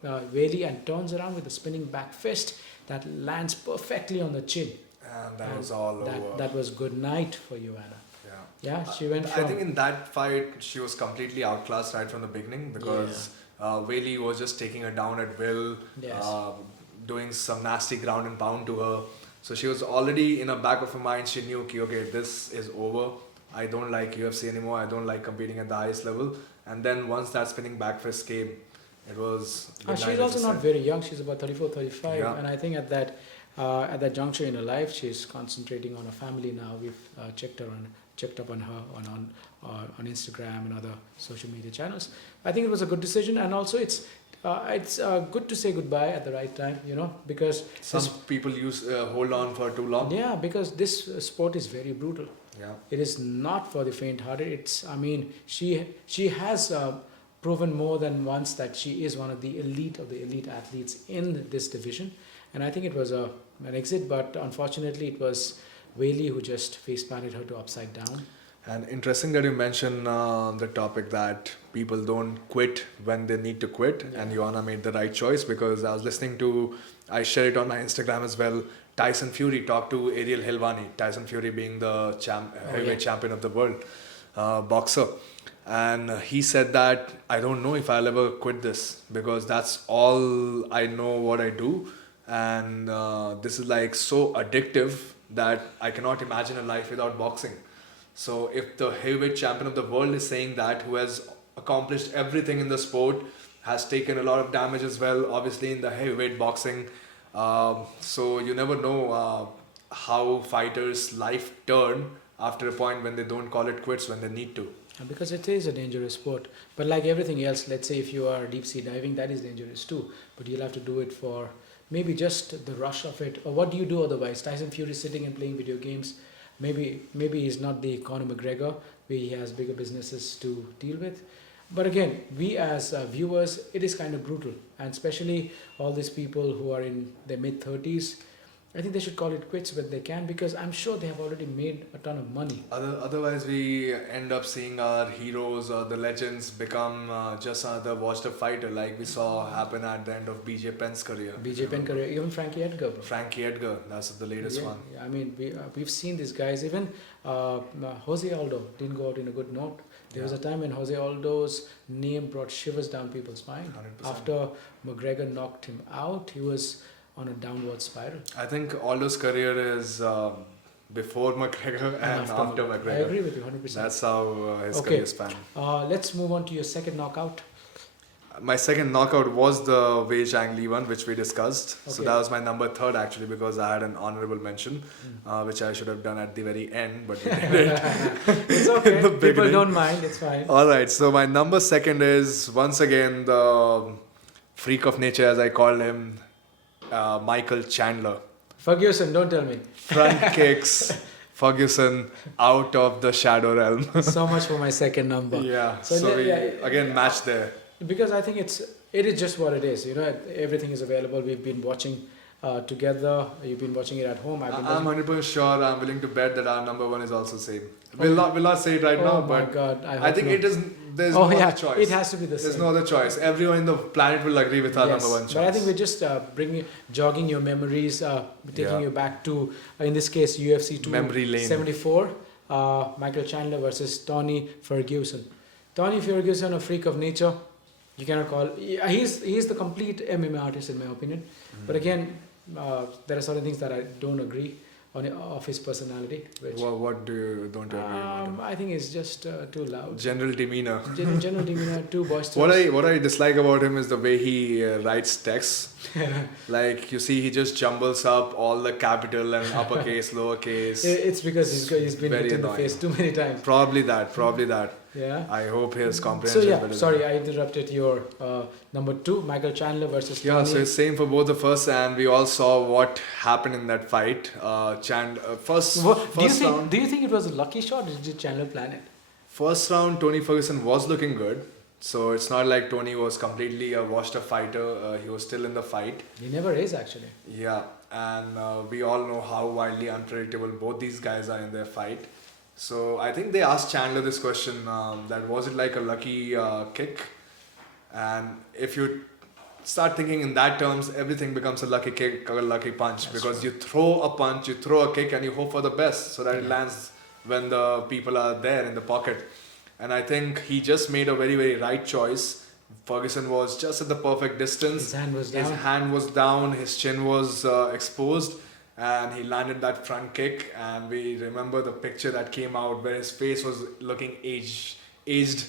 Weili, and turns around with a spinning back fist that lands perfectly on the chin. And that was all over. That was good night for Joanna. Yeah, she went I think in that fight, she was completely outclassed right from the beginning because Weili was just taking her down at will, Yes. doing some nasty ground and pound to her. So she was already in the back of her mind. She knew, okay, this is over. I don't like UFC anymore. I don't like competing at the highest level. And then once that spinning back fist came, it was. She's also not very young. She's about 34, 35. Yeah. And I think at that juncture in her life, she's concentrating on her family now. We've checked up on her on Instagram and other social media channels. I think it was a good decision, and also it's good to say goodbye at the right time, because Some people hold on for too long. yeah, because this sport is very brutal. Yeah. It is not for the faint-hearted. She has proven more than once that she is one of the elite athletes in this division, and I think it was an exit, but unfortunately it was Whaley who just face planted her to upside down. And interesting that you mentioned the topic that people don't quit when they need to quit. Yeah. And Joanna made the right choice, because I was listening to, I shared it on my Instagram as well, Tyson Fury talked to Ariel Helwani, Tyson Fury being the heavyweight champion of the world, boxer. And he said that, I don't know if I'll ever quit this, because that's all I know what I do. And this is like so addictive that I cannot imagine a life without boxing. So if the heavyweight champion of the world is saying that, who has accomplished everything in the sport, has taken a lot of damage as well, obviously in the heavyweight boxing. So you never know how fighters' life turn after a point when they don't call it quits when they need to. Because it is a dangerous sport. But like everything else, let's say if you are deep sea diving, that is dangerous too. But you'll have to do it for maybe just the rush of it. Or what do you do otherwise? Tyson Fury sitting and playing video games. Maybe he's not the Conor McGregor, where he has bigger businesses to deal with. But again, we as viewers, it is kind of brutal. And especially all these people who are in their mid-30s, I think they should call it quits when they can, because I'm sure they have already made a ton of money. Otherwise, we end up seeing our heroes or the legends become just another washed-up fighter, like we saw happen at the end of BJ Penn's career. BJ Penn career, even Frankie Edgar. Bro. Frankie Edgar, that's the latest one. I mean, we've seen these guys. Even Jose Aldo didn't go out in a good note. There was a time when Jose Aldo's name brought shivers down people's spine. 100%. After McGregor knocked him out, he was on a downward spiral. I think Aldo's career is before McGregor and after McGregor. I agree with you 100%. That's how his career span. Let's move on to your second knockout. My second knockout was the Wei Zhang Li one, which we discussed. So Okay. that was my number third actually, because I had an honorable mention, which I should have done at the very end, but we did it. It's okay. In the People beginning. don't mind. It's fine. All right, so my number second is once again the freak of nature, as I call him, Michael Chandler. Ferguson, don't tell me. Front kicks, Ferguson out of the shadow realm. So much for my second number. Yeah, So so the- we yeah, again matched there. Because I think it is just what it is. Everything is available. We've been watching together. You've been watching it at home. I've been I'm watching. 100% sure. I'm willing to bet that our number one is also same. We'll not say it right Oh now, my but God, I I hope think not. it is. There's Oh no yeah, other choice. it has to be the There's same. no other choice. Everyone in the planet will agree with our Yes, number one choice. but I think we're just jogging your memories, taking you back to, in this case, UFC Memory lane. 274, Michael Chandler versus Tony Ferguson. Tony Ferguson, a freak of nature. You cannot call. He's the complete MMA artist in my opinion. But again, there are certain things that I don't agree on of his personality. Which What do you don't agree about? I think it's just too loud. General demeanor. General demeanor, too boisterous. What I dislike about him is the way he writes texts. Like you see, he just jumbles up all the capital and uppercase, lowercase. It's because he's been Very hit in the annoying. face too many times. Probably that. Yeah. I hope his So comprehension is yeah, better than sorry, mine. I interrupted your number two, Michael Chandler versus Yeah, Tony. so it's same for both of us, and we all saw what happened in that fight. First round. Do you think it was a lucky shot, or did Chandler plan it? First round, Tony Ferguson was looking good. So it's not like Tony was completely a washed-up fighter. He was still in the fight. He never is actually. Yeah, and we all know how wildly unpredictable both these guys are in their fight. So I think they asked Chandler this question, that was it like a lucky kick? And if you start thinking in that terms, everything becomes a lucky kick or a lucky punch. That's because true. you throw a punch, you throw a kick, and you hope for the best so that it Yeah. lands when the people are there in the pocket. And I think he just made a very, very right choice. Ferguson was just at the perfect distance. His hand was down. His hand was down, his chin was exposed, and he landed that front kick, and we remember the picture that came out where his face was looking aged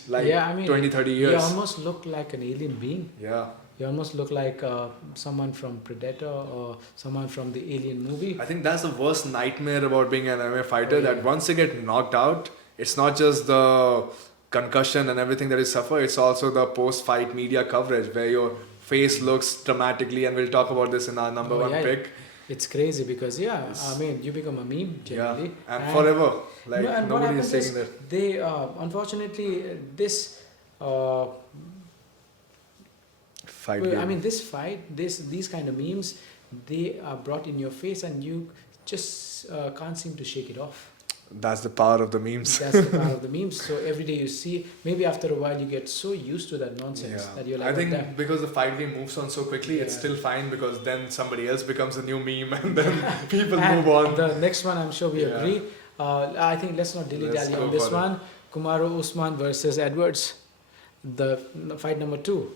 like Yeah, I mean, 20-30 he years. almost looked like an alien being. Yeah. He almost looked like someone from Predator or someone from the Alien movie. I think that's the worst nightmare about being an MMA fighter, Oh, yeah. that once you get knocked out, it's not just the concussion and everything that you suffer, it's also the post-fight media coverage where your face looks dramatically, and we'll talk about this in our number one Yeah, pick. it's crazy because Yes. I mean, you become a meme generally, and forever, like no, and what nobody is happens taking is that. they unfortunately this uh, Fight well, I game. mean, this fight, these kind of memes, they are brought in your face, and you just can't seem to shake it off. That's the power of the memes. That's the power of the memes. So every day you see, maybe after a while you get so used to that nonsense that you're like, I think "Oh, damn." because the fight game moves on so quickly, it's Yeah. still fine, because then somebody else becomes a new meme, and then people And move on. the next one, I'm sure we Yeah. agree. I think let's not dilly Let's dally go on this for it. one. Kamaru Usman versus Edwards, the fight number 2.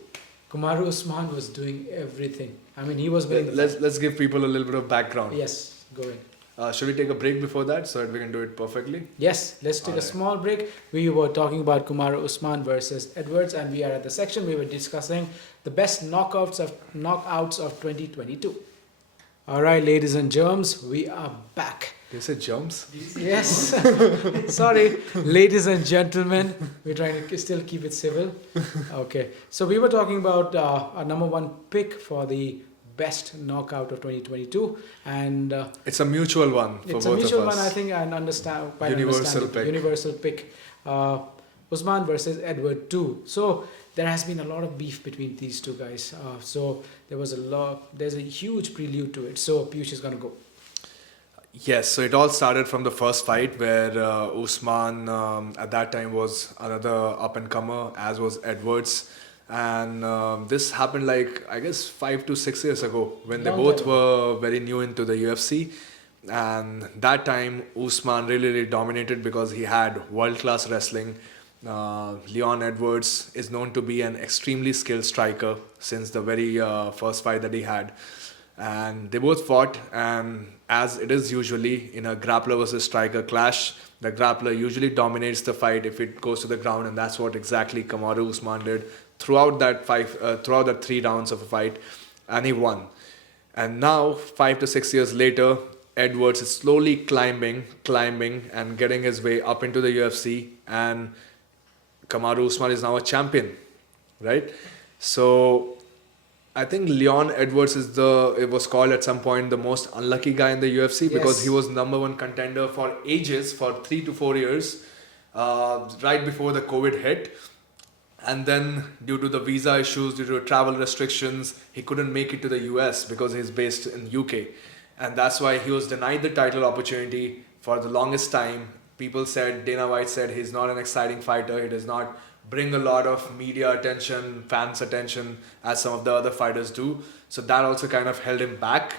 Kamaru Usman was doing everything. I mean, he was winning the fight. Let's give people a little bit of background. Yes, go ahead. Should we take a break before that so that we can do it perfectly? Yes, let's take a Alright. small break. We were talking about Kamaru Usman versus Edwards, and we are at the section we were discussing the best knockouts of 2022. All right, ladies and germs, we are back. You said jumps? Yes, sorry, ladies and gentlemen, we're trying to still keep it civil. Okay, so we were talking about our number one pick for the best knockout of 2022, and It's a mutual one for it's both a mutual of us. one, I think, and understand quite Universal understandable. pick. Universal pick. Usman versus Edward too. So there has been a lot of beef between these two guys. So there's a huge prelude to it. So Piyush is gonna go. Yes, so it all started from the first fight where Usman at that time was another up and comer, as was Edwards. And this happened like, I guess, 5 to 6 years ago when they Long both time were very new into the UFC. And that time, Usman really dominated because he had world class wrestling. Leon Edwards is known to be an extremely skilled striker since the very first fight that he had. And they both fought, and as it is usually in a grappler versus striker clash, the grappler usually dominates the fight if it goes to the ground, and that's what exactly Kamaru Usman did throughout that 3 rounds of a fight, and he won. And now, 5 to 6 years later, Edwards is slowly climbing, and getting his way up into the UFC, and Kamaru Usman is now a champion, right? So I think Leon Edwards it was called at some point the most unlucky guy in the UFC because Yes. he was number one contender for ages, for 3 to 4 years, right before the COVID hit. And then due to the visa issues, due to travel restrictions, he couldn't make it to the US because he's based in UK. And that's why he was denied the title opportunity for the longest time. Dana White said he's not an exciting fighter. He does not bring a lot of media attention, fans attention as some of the other fighters do. So that also kind of held him back.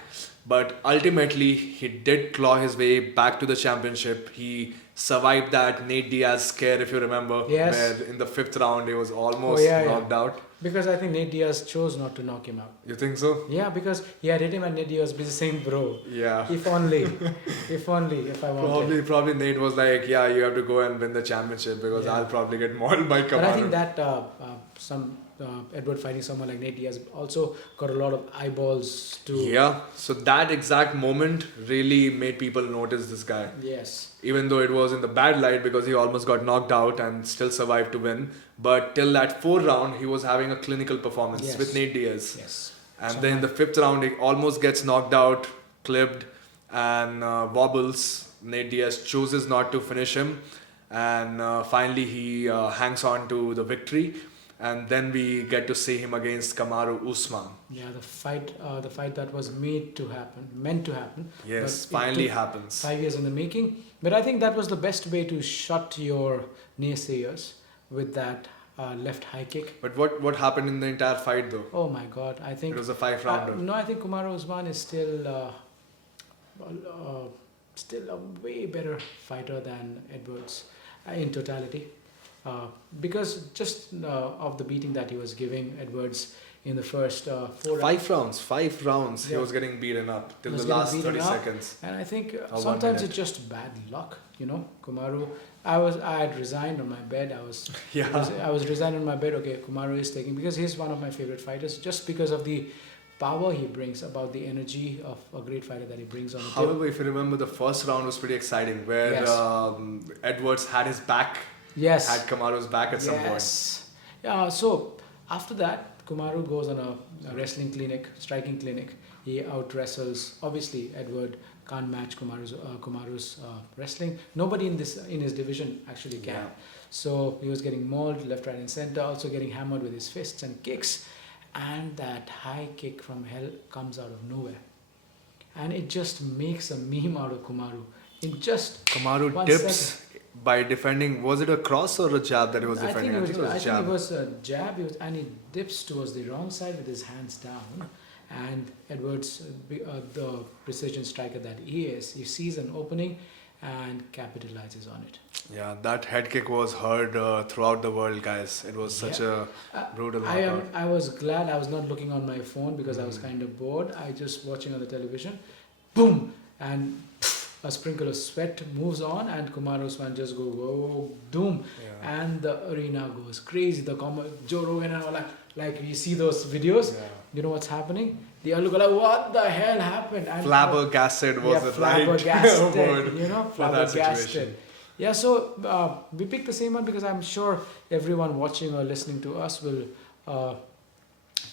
But ultimately, he did claw his way back to the championship. He survived that Nate Diaz scare, if you remember, Yes. where in the 5th round he was almost yeah. knocked out. Because I think Nate Diaz chose not to knock him out. You think so? Yeah, because he had hit him and Nate Diaz was saying, bro, Yeah. if only, if I wanted. Probably Nate was like, yeah, you have to go and win the championship because Yeah. I'll probably get mauled by Kamaru. But I think that Edward fighting someone like Nate Diaz also got a lot of eyeballs to. Yeah, so that exact moment really made people notice this guy. Yes. Even though it was in the bad light because he almost got knocked out and still survived to win. But till that 4th round, he was having a clinical performance Yes. with Nate Diaz. Yes. And then in the 5th round, he almost gets knocked out, clipped, and wobbles. Nate Diaz chooses not to finish him. And finally, he hangs on to the victory. And then we get to see him against Kamaru Usman. Yeah, the fight that was meant to happen. Yes, but it finally took happens. 5 years in the making. But I think that was the best way to shut your naysayers with that left high kick. But what happened in the entire fight though? Oh my God! I think It was a 5-rounder. no, I think Kamaru Usman is still a way better fighter than Edwards in totality. Because just of the beating that he was giving Edwards in the first 4 rounds. Five rounds. He Yeah. was getting beaten up till Was the getting last beaten 30 up. seconds. And I think Or 1 sometimes minute. it's just bad luck, you know. Kumaru, I had resigned on my bed. Yeah. I was resigned on my bed. Okay, Kumaru is taking, because he's one of my favorite fighters, just because of the power he brings, about the energy of a great fighter that he brings on the tip. However, if you remember, the first round was pretty exciting, where Yes. Edwards had his back, Yes. had Kamaru's back at some point. Yes. Yeah, so after that, Kumaru goes on a wrestling clinic, striking clinic. He out wrestles. Obviously, Edward can't match Kumaru's wrestling. Nobody in his division actually can. Yeah. So he was getting mauled left, right, and center. Also getting hammered with his fists and kicks. And that high kick from hell comes out of nowhere, and it just makes a meme out of Kumaru. In just Kamaru 1 dips second. by defending. Was it a cross or a jab that he was I defending? think it was jab. a jab, and he dips towards the wrong side with his hands down. And Edwards, the precision striker that he is, he sees an opening and capitalizes on it. Yeah, that head kick was heard throughout the world, guys. It was such a brutal knockout. I was glad I was not looking on my phone, because I was kind of bored. I just watching on the television. Boom! And a sprinkle of sweat moves on, and Kumar Usman just go, whoa, doom. Yeah. And the arena goes crazy. Joe Rogan and all that. Like, you see those videos, Yeah. you know what's happening? They all look like, what the hell happened? And Flabbergasted was the right flabbergasted, word you know, for that flabbergasted. situation. Yeah, so we picked the same one because I'm sure everyone watching or listening to us will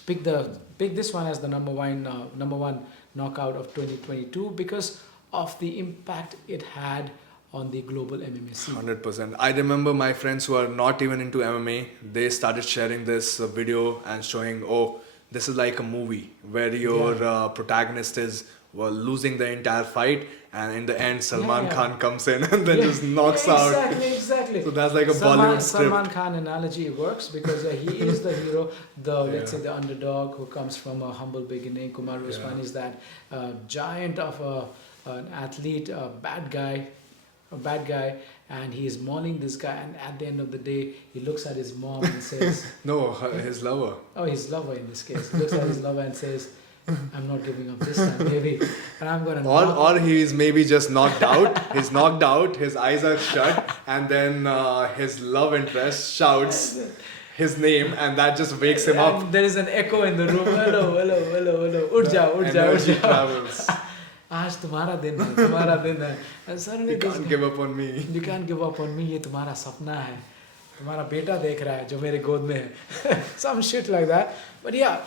pick this one as the number one knockout of 2022, because of the impact it had on the global MMA scene. 100%. I remember my friends who are not even into MMA, they started sharing this video and showing, oh, this is like a movie where your protagonist is losing the entire fight, and in the end Salman Khan comes in and then just knocks out. Exactly. So that's like a Bollywood script. Salman Khan analogy works, because he is the hero, let's say the underdog who comes from a humble beginning. Kumar Usman is that giant of an athlete, a bad guy, and he is mauling this guy, and at the end of the day he looks at his mom and says, No, his lover. oh, his lover in this case. He looks at his lover and says, I'm not giving up this time, baby. And I'm gonna Or he's maybe just knocked out. He's knocked out, his eyes are shut, and then his love interest shouts his name, and that just wakes him up. And there is an echo in the room. Hello. Ud jao. Energy travels. आज तुम्हारा दिन है. And suddenly You can't give up on me. You can't give up on me. ये तुम्हारा सपना है. तुम्हारा बेटा देख रहा है जो मेरे गोद में है. Some shit like that. But yeah,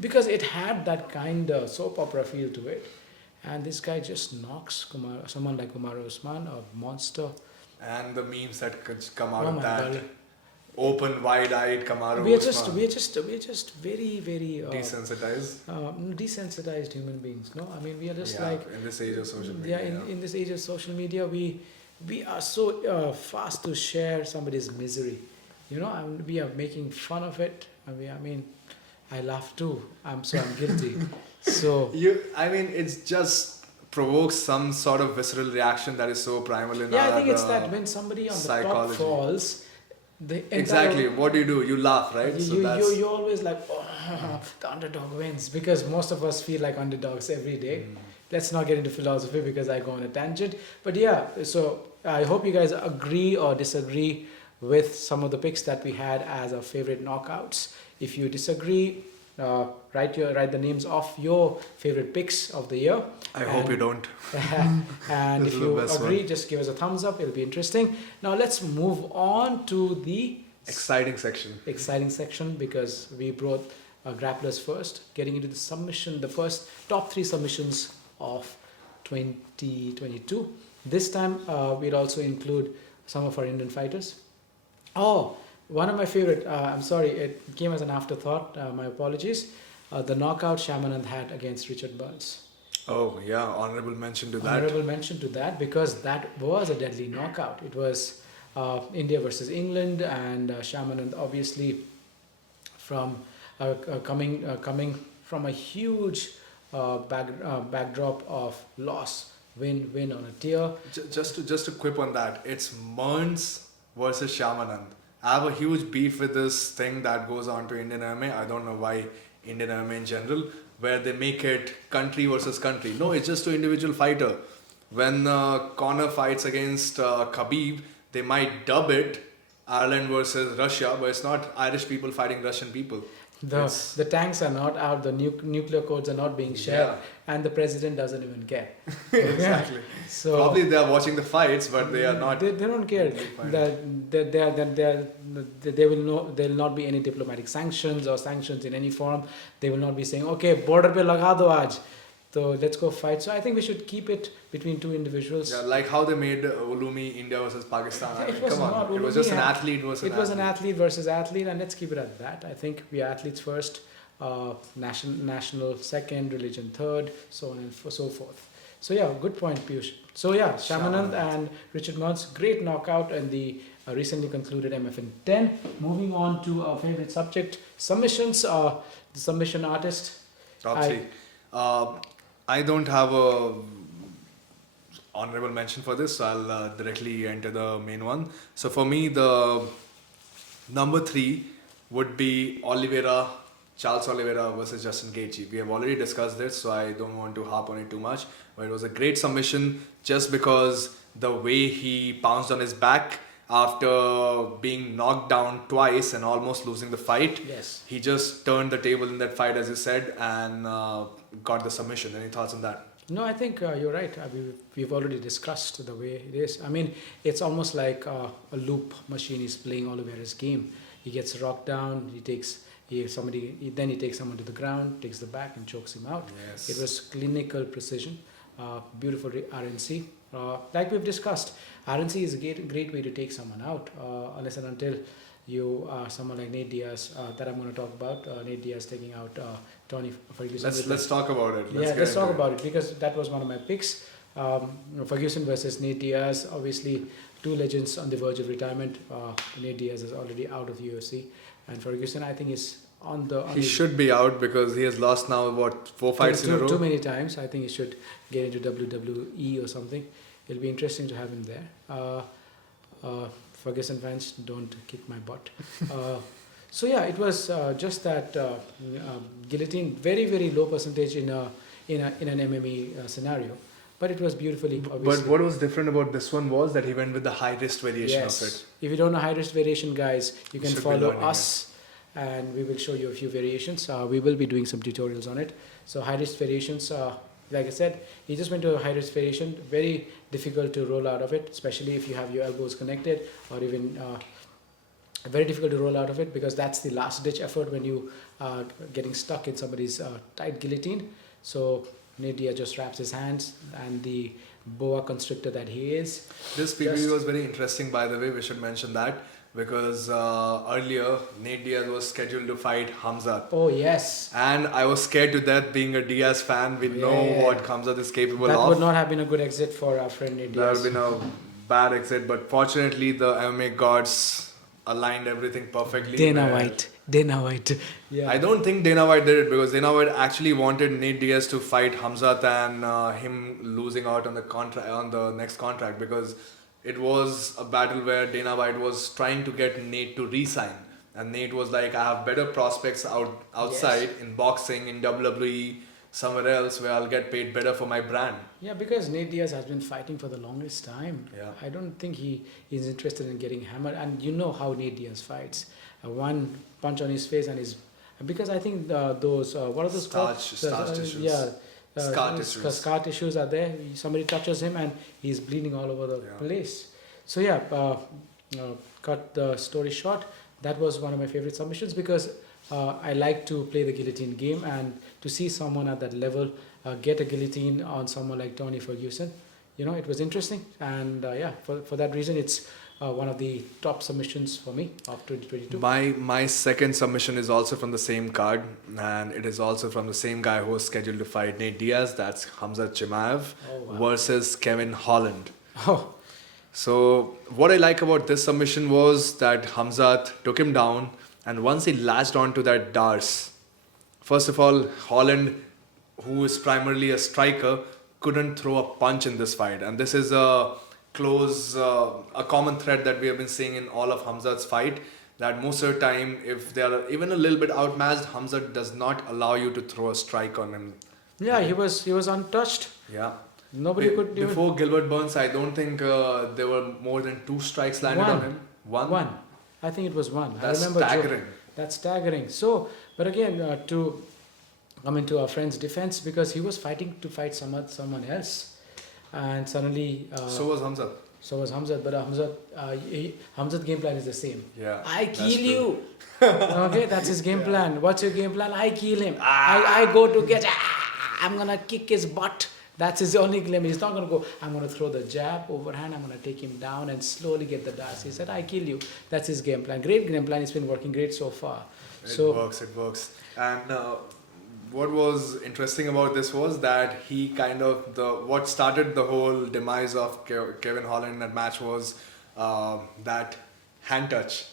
because it had that kind of soap opera feel to it, and this guy just knocks someone like Kumar Usman, a monster. And the memes that could come out Oh of my that. God. Open, wide-eyed Kamaru We're Usman. just very Desensitized. desensitized human beings. No, I mean, we are just Yeah, like in this age of social media. in this age of social media, we are so fast to share somebody's misery. You know, and we are making fun of it. I laugh too. I'm guilty. So It's just provokes some sort of visceral reaction that is so primal in our I think it's that when somebody on the top psychology. falls, Exactly. What do? You laugh, right? You always like, oh, the underdog wins, because most of us feel like underdogs every day. Let's not get into philosophy because I go on a tangent. But yeah, so I hope you guys agree or disagree with some of the picks that we had as our favorite knockouts. If you disagree, write the names of your favorite picks of the year. I hope you don't. And This if is the you best agree, one. just give us a thumbs up. It'll be interesting. Now let's move on to the Exciting section. exciting section, because we brought grapplers first, getting into the submission, the first top 3 submissions of 2022. This time we'll also include some of our Indian fighters. Oh, one of my favorite, I'm sorry, it came as an afterthought, my apologies. The knockout Shamanand had against Richard Bouts. Oh yeah, honorable mention to that. Honorable mention to that, because that was a deadly knockout. It was India versus England, and Shamanand obviously from coming from a huge backdrop of loss, win on a tear. Just to quip on that, it's Mearns versus Shamanand. I have a huge beef with this thing that goes on to Indian MMA. I don't know why Indian MMA in general, where they make it country versus country. No, it's just to individual fighter. When Cornor fights against Khabib, they might dub it Ireland versus Russia, but it's not Irish people fighting Russian people. The tanks are not out, the nuclear codes are not being shared, Yeah. and the president doesn't even care. Exactly. So Probably they are watching the fights, but they are not. They don't care. Fine. They will know. There will not be any diplomatic sanctions or sanctions in any form. They will not be saying, "Okay, border pe laga do aaj." So let's go fight. So I think we should keep it between two individuals. Yeah, like how they made Ulumi India versus Pakistan. I It mean, was come on, not. it was Ulumi just an had- athlete versus It was an athlete versus athlete, and let's keep it at that. I think we are athletes first, national second, religion third, so on and so forth. So yeah, good point, Piyush. So yeah, Shamanand and Richard Mons, great knockout in the recently concluded MFN 10. Moving on to our favorite subject, submissions. The submission artist. Top three. I don't have a honorable mention for this, so I'll directly enter the main one. So for me, the number 3 would be Charles Oliveira versus Justin Gaethje. We have already discussed this, so I don't want to harp on it too much. But it was a great submission just because the way he pounced on his back after being knocked down twice and almost losing the fight. Yes. He just turned the table in that fight, as you said, and got the submission. Any thoughts on that? No, I think you're right. We've already discussed the way it is. I mean, it's almost like a loop machine is playing Oliveira's game. He gets rocked down. Then he takes someone to the ground, takes the back, and chokes him out. Yes. It was clinical precision, beautiful RNC. Like we've discussed, RNC is a great way to take someone out, unless and until you are someone like Nate Diaz that I'm going to talk about. Nate Diaz taking out Tony Ferguson. Let's talk about it. Let's talk about it because that was one of my picks. Ferguson versus Nate Diaz, obviously two legends on the verge of retirement. Nate Diaz is already out of the UFC, and Ferguson, I think, is on the. He should be out because he has lost now 4 fights in a row. Too many times. I think he should get into WWE or something. It'll be interesting to have him there. Ferguson fans, don't kick my butt. So yeah, it was just that guillotine, very low percentage in an MMA scenario, but it was beautifully. Obviously. But what was different about this one was that he went with the high risk variation of it. If you don't know high risk variation, guys, you can Should be follow learning us, and we will show you a few variations. We will be doing some tutorials on it. So high risk variations. Like I said, he just went to a high risk variation. Very difficult to roll out of it, especially if you have your elbows connected, or even very difficult to roll out of it because that's the last ditch effort when you are getting stuck in somebody's tight guillotine. So Nate Diaz just wraps his hands, and the boa constrictor that he is. This PPV was very interesting, by the way. We should mention that because earlier Nate Diaz was scheduled to fight Hamzat. Oh yes. And I was scared to death. Being a Diaz fan, we know what Hamzat is capable that of. That would not have been a good exit for our friend Nate That Diaz. would have been a bad exit, but fortunately the MMA gods aligned everything perfectly. Dana White. Yeah. I don't think Dana White did it because Dana White actually wanted Nate Diaz to fight Hamzat and him losing out on the next contract because it was a battle where Dana White was trying to get Nate to resign, and Nate was like, I have better prospects outside in boxing, in WWE, somewhere else where I'll get paid better for my brand. Yeah, because Nate Diaz has been fighting for the longest time. Yeah. I don't think he is interested in getting hammered. And you know how Nate Diaz fights. One punch on his face and his... Because I think those... what are those called? Scar tissues. Yeah. Scar tissues are there. Somebody touches him and he's bleeding all over the place. So yeah, cut the story short. That was one of my favorite submissions because I like to play the guillotine game, and to see someone at that level get a guillotine on someone like Tony Ferguson, it was interesting. And for that reason, it's one of the top submissions for me of 2022. My second submission is also from the same card, and it is also from the same guy who was scheduled to fight Nate Diaz. That's Khamzat Chimaev versus Kevin Holland. Oh. So what I like about this submission was that Khamzat took him down, and once he latched onto that Dars, first of all, Holland, who is primarily a striker, couldn't throw a punch in this fight. And this is a close a common thread that we have been seeing in all of Hamzat's fight. That most of the time, if they are even a little bit outmatched, Hamzat does not allow you to throw a strike on him. Yeah, he was untouched. Yeah. Nobody could even... Before Gilbert Burns, I don't think there were more than 2 strikes landed on him. One. I think it was one. That's I remember staggering. That's staggering. So, but again, to come into our friend's defense, because he was fighting to fight someone else, and suddenly So was Hamzat. So was Hamzat, but Hamzat's game plan is the same. Yeah. I kill you. Okay, that's his game plan. What's your game plan? I kill him. I go to get. I'm gonna kick his butt. That's his only claim. He's not gonna go. I'm gonna throw the jab overhand. I'm gonna take him down and slowly get the dust. He said, "I kill you." That's his game plan. Great game plan. It's been working great so far. It works. And what was interesting about this was that he kind of what started the whole demise of Kevin Holland in that match was that hand touch.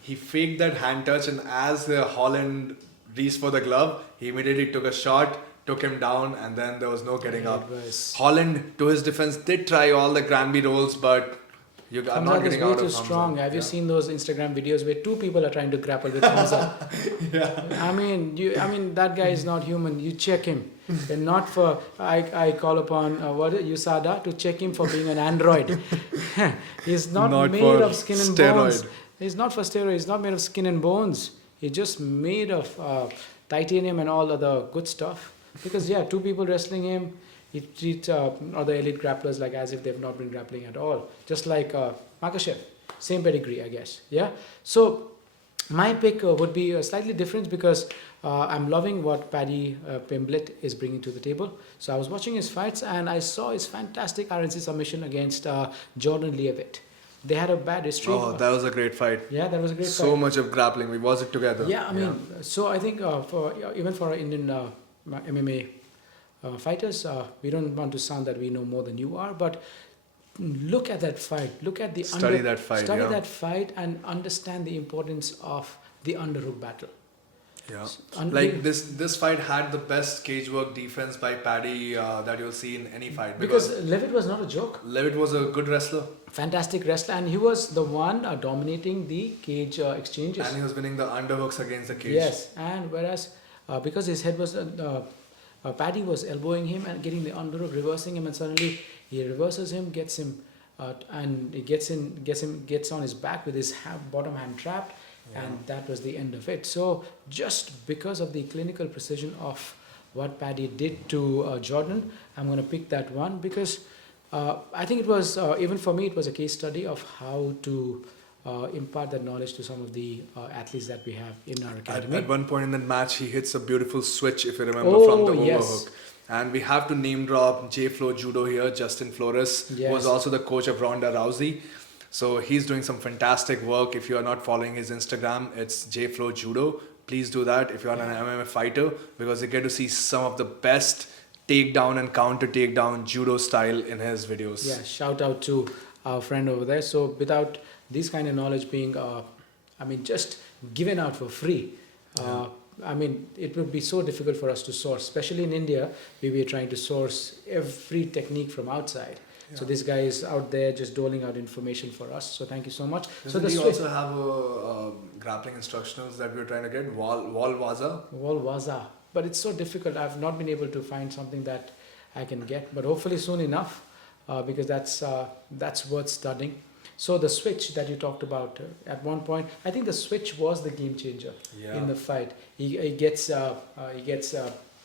He faked that hand touch, and as Holland reached for the glove, he immediately took a shot, took him down, and then there was no getting up. Holland, to his defense, did try all the Granby rolls, but you are not getting out of Hamza. Too strong. Have you seen those Instagram videos where 2 people are trying to grapple with Hamza? Yeah. I mean, that guy is not human. You check him. And not for, I call upon USADA to check him for being an android. He's not made of skin and bones. He's not for steroids. He's not made of skin and bones. He's just made of titanium and all other good stuff. Because 2 people wrestling him, he treats other elite grapplers like as if they've not been grappling at all. Just like Makhachev, same pedigree, I guess. Yeah. So my pick would be slightly different because I'm loving what Paddy Pimblet is bringing to the table. So I was watching his fights and I saw his fantastic RNC submission against Jordan Leavitt. They had a bad history. Oh, that was a great fight. Yeah, that was a great fight. So much of grappling. We watched it together. Yeah, I mean, so I think even for our Indian MMA fighters, we don't want to sound that we know more than you are, but look at that fight. Look at the study that fight and understand the importance of the underhook battle. Yeah, like this fight had the best cage work defense by Paddy that you'll see in any fight. Because Leavitt was not a joke. Leavitt was a good wrestler. Fantastic wrestler, and he was the one dominating the cage exchanges. And he was winning the underhooks against the cage. Yes, and whereas because his head was Paddy was elbowing him and getting the underhook, reversing him, and suddenly he reverses him, gets him, and he gets on his back with his bottom hand trapped, and that was the end of it. So just because of the clinical precision of what Paddy did to Jordan, I'm going to pick that one because I think it was even for me it was a case study of how to impart that knowledge to some of the athletes that we have in our academy. At one point in the match, he hits a beautiful switch, if you remember, from the overhook. And we have to name drop J-Flow Judo here. Justin Flores was also the coach of Ronda Rousey. So he's doing some fantastic work. If you are not following his Instagram, it's J-Flow Judo. Please do that if you are an MMA fighter, because you get to see some of the best takedown and counter takedown judo style in his videos. Yeah, shout out to our friend over there. So without this kind of knowledge being, just given out for free, it would be so difficult for us to source, especially in India. We were trying to source every technique from outside. Yeah. So this guy is out there just doling out information for us. So thank you so much. Doesn't he also have grappling instructionals that we're trying to get? Walwaza. But it's so difficult. I've not been able to find something that I can get. But hopefully soon enough, because that's worth studying. So the switch that you talked about at one point, I think the switch was the game changer in the fight. He gets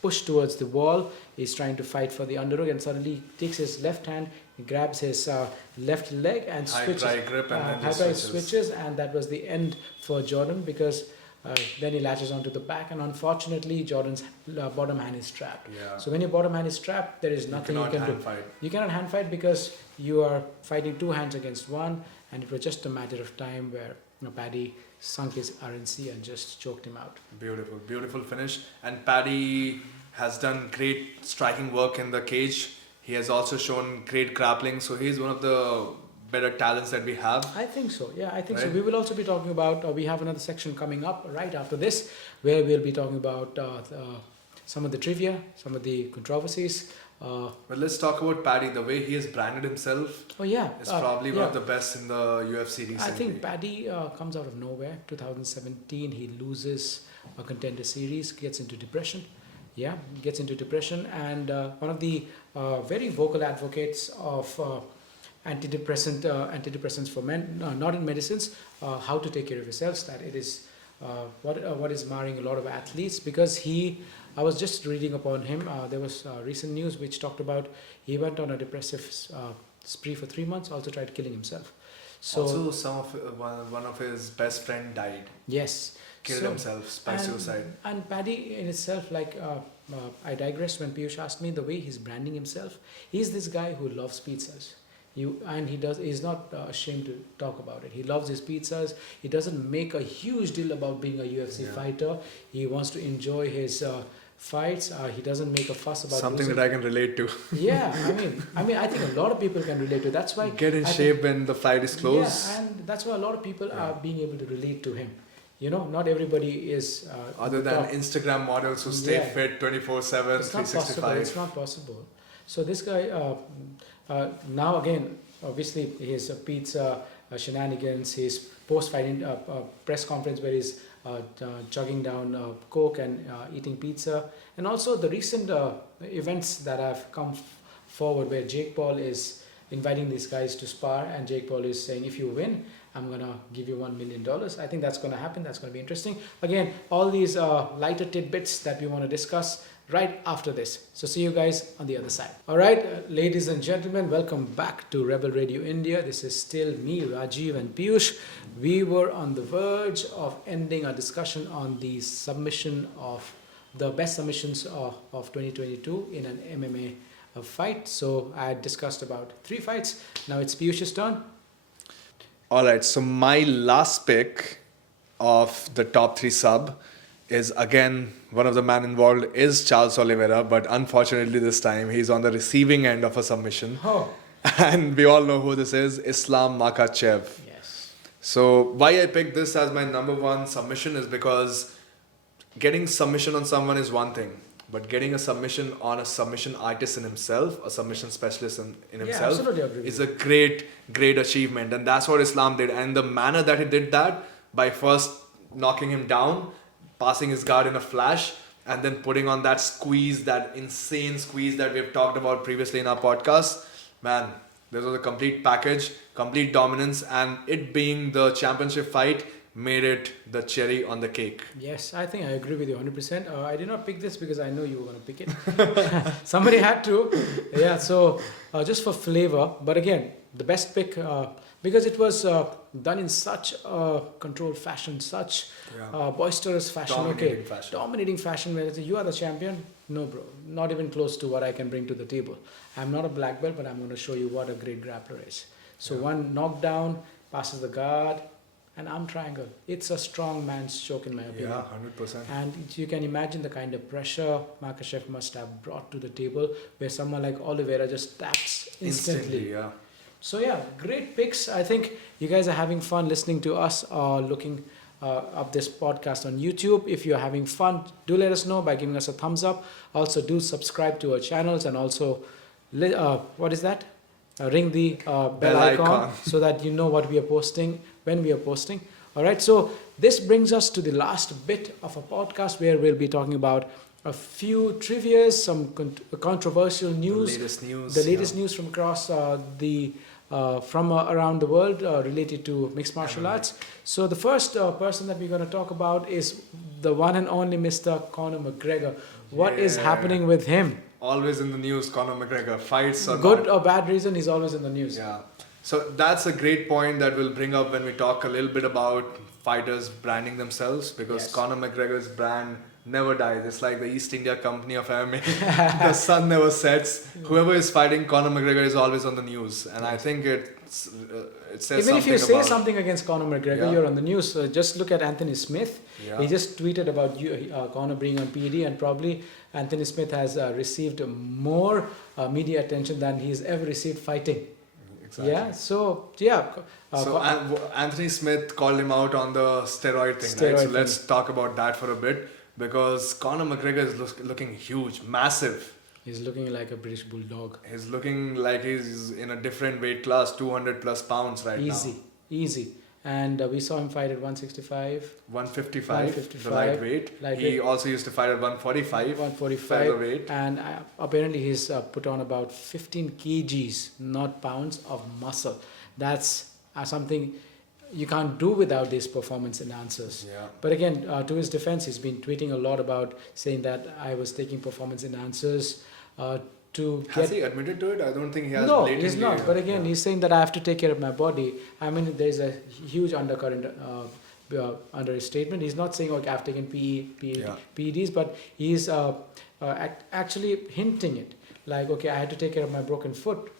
pushed towards the wall. He's trying to fight for the underhook, and suddenly he takes his left hand, he grabs his left leg and switches. High grip and then high switches, and that was the end for Jordan because then he latches onto the back, and unfortunately Jordan's bottom hand is trapped. Yeah. So when your bottom hand is trapped, there is nothing you can do. You cannot hand fight because you are fighting 2 hands against 1, and it was just a matter of time where Paddy sunk his RNC and just choked him out. Beautiful finish. And Paddy has done great striking work in the cage. He has also shown great grappling, so he's one of the better talents that we have. I think so. Yeah, I think so. We will also be talking about, we have another section coming up right after this, where we'll be talking about some of the trivia, some of the controversies, But let's talk about Paddy. The way he has branded himself Oh yeah, is probably one of the best in the UFC recently. I think Paddy comes out of nowhere. 2017, he loses a contender series, gets into depression. Yeah, gets into depression, and one of the very vocal advocates of antidepressants for men, not in medicines, how to take care of yourselves. That it is what is marring a lot of athletes because he. I was just reading upon him. There was recent news which talked about he went on a depressive spree for 3 months. Also tried killing himself. So also, one of his best friend died. Yes. Killed himself by suicide. And Paddy in itself, I digress when Piyush asked me the way he's branding himself. He's this guy who loves pizzas. He's not ashamed to talk about it. He loves his pizzas. He doesn't make a huge deal about being a UFC fighter. He wants to enjoy his fights. He doesn't make a fuss about something losing. that I can relate to. Yeah, I mean, I think a lot of people can relate to. That's why get in shape when the fight is close. Yeah, and that's why a lot of people are being able to relate to him. You know, not everybody is. Other than Instagram models who stay fit 24/7, 365. It's not possible. So this guy, now again, obviously his pizza shenanigans, his post-fighting press conference where he's chugging down Coke and eating pizza, and also the recent events that have come forward where Jake Paul is inviting these guys to spar, and Jake Paul is saying, if you win, I'm going to give you $1 million. I think that's going to happen. That's going to be interesting. Again, all these lighter tidbits that we want to discuss right after this. So see you guys on the other side. All right, ladies and gentlemen, welcome back to Rebel Radio India. This is still me, Rajiv and Piyush. We were on the verge of ending our discussion on the submission of the best submissions of 2022 in an MMA fight. So I had discussed about 3 fights. Now it's Piyush's turn. All right, so my last pick of the top 3 sub is again one of the man involved is Charles Oliveira, but unfortunately this time he's on the receiving end of a submission. Oh. And we all know who this is, Islam Makhachev. Yes. So why I picked this as my number 1 submission is because getting submission on someone is one thing, but getting a submission on a submission artist in himself, a submission specialist in himself, absolutely agree with is you. a great achievement. And that's what Islam did. And the manner that he did that, by first knocking him down, passing his guard in a flash, and then putting on that squeeze, that insane squeeze that we've talked about previously in our podcast, man, this was a complete package, complete dominance, and it being the championship fight made it the cherry on the cake. Yes, I think I agree with you 100%. I did not pick this because I know you were going to pick it. Somebody had to. Yeah, so just for flavor. But again, the best pick, because it was done in such a controlled fashion, such boisterous fashion. Dominating fashion. Where you are the champion. No, bro. Not even close to what I can bring to the table. I'm not a black belt, but I'm going to show you what a great grappler is. So one knockdown, passes the guard, and arm triangle. It's a strong man's choke in my opinion. Yeah, 100%. And you can imagine the kind of pressure Makhachev must have brought to the table where someone like Oliveira just taps instantly. Yeah. So yeah, great picks. I think you guys are having fun listening to us or looking up this podcast on YouTube. If you're having fun, do let us know by giving us a thumbs up. Also do subscribe to our channels and also, what is that? Ring the bell icon so that you know what we are posting when we are posting. All right, so this brings us to the last bit of a podcast where we'll be talking about a few trivias, some controversial news, the latest news from across from around the world related to mixed martial arts. So the first person that we're going to talk about is the one and only Mr. Conor McGregor. What is happening with him? Always in the news, Conor McGregor. Fights or good or bad reason, he's always in the news. Yeah. So that's a great point that we'll bring up when we talk a little bit about fighters branding themselves, because Conor McGregor's brand never dies. It's like the East India Company of MMA. The sun never sets. Whoever is fighting Conor McGregor is always on the news, and I think it says even if you say about something against Conor McGregor, you're on the news. Just look at Anthony Smith. He just tweeted about Conor being on PD, and probably Anthony Smith has received more media attention than he's ever received fighting. Exactly. Yeah. So Anthony Smith called him out on the steroid thing, right? So let's talk about that for a bit, because Conor McGregor is looking huge, massive. He's looking like a British bulldog. He's looking like he's in a different weight class, 200 plus pounds right Easy, now. easy. And we saw him fight at 165, 155, the lightweight. He also used to fight at 145, 145, featherweight. and apparently he's put on about 15 kgs, not pounds, of muscle. That's something you can't do without these performance enhancers. Yeah. But again, to his defense, he's been tweeting a lot about saying that I was taking performance enhancers to get. Has he admitted to it? I don't think he has. No, blatantly, he's not. But again, he's saying that I have to take care of my body. I mean, there's a huge undercurrent under his statement. He's not saying, okay, I've taken PEDs, but he's actually hinting it. Like, okay, I had to take care of my broken foot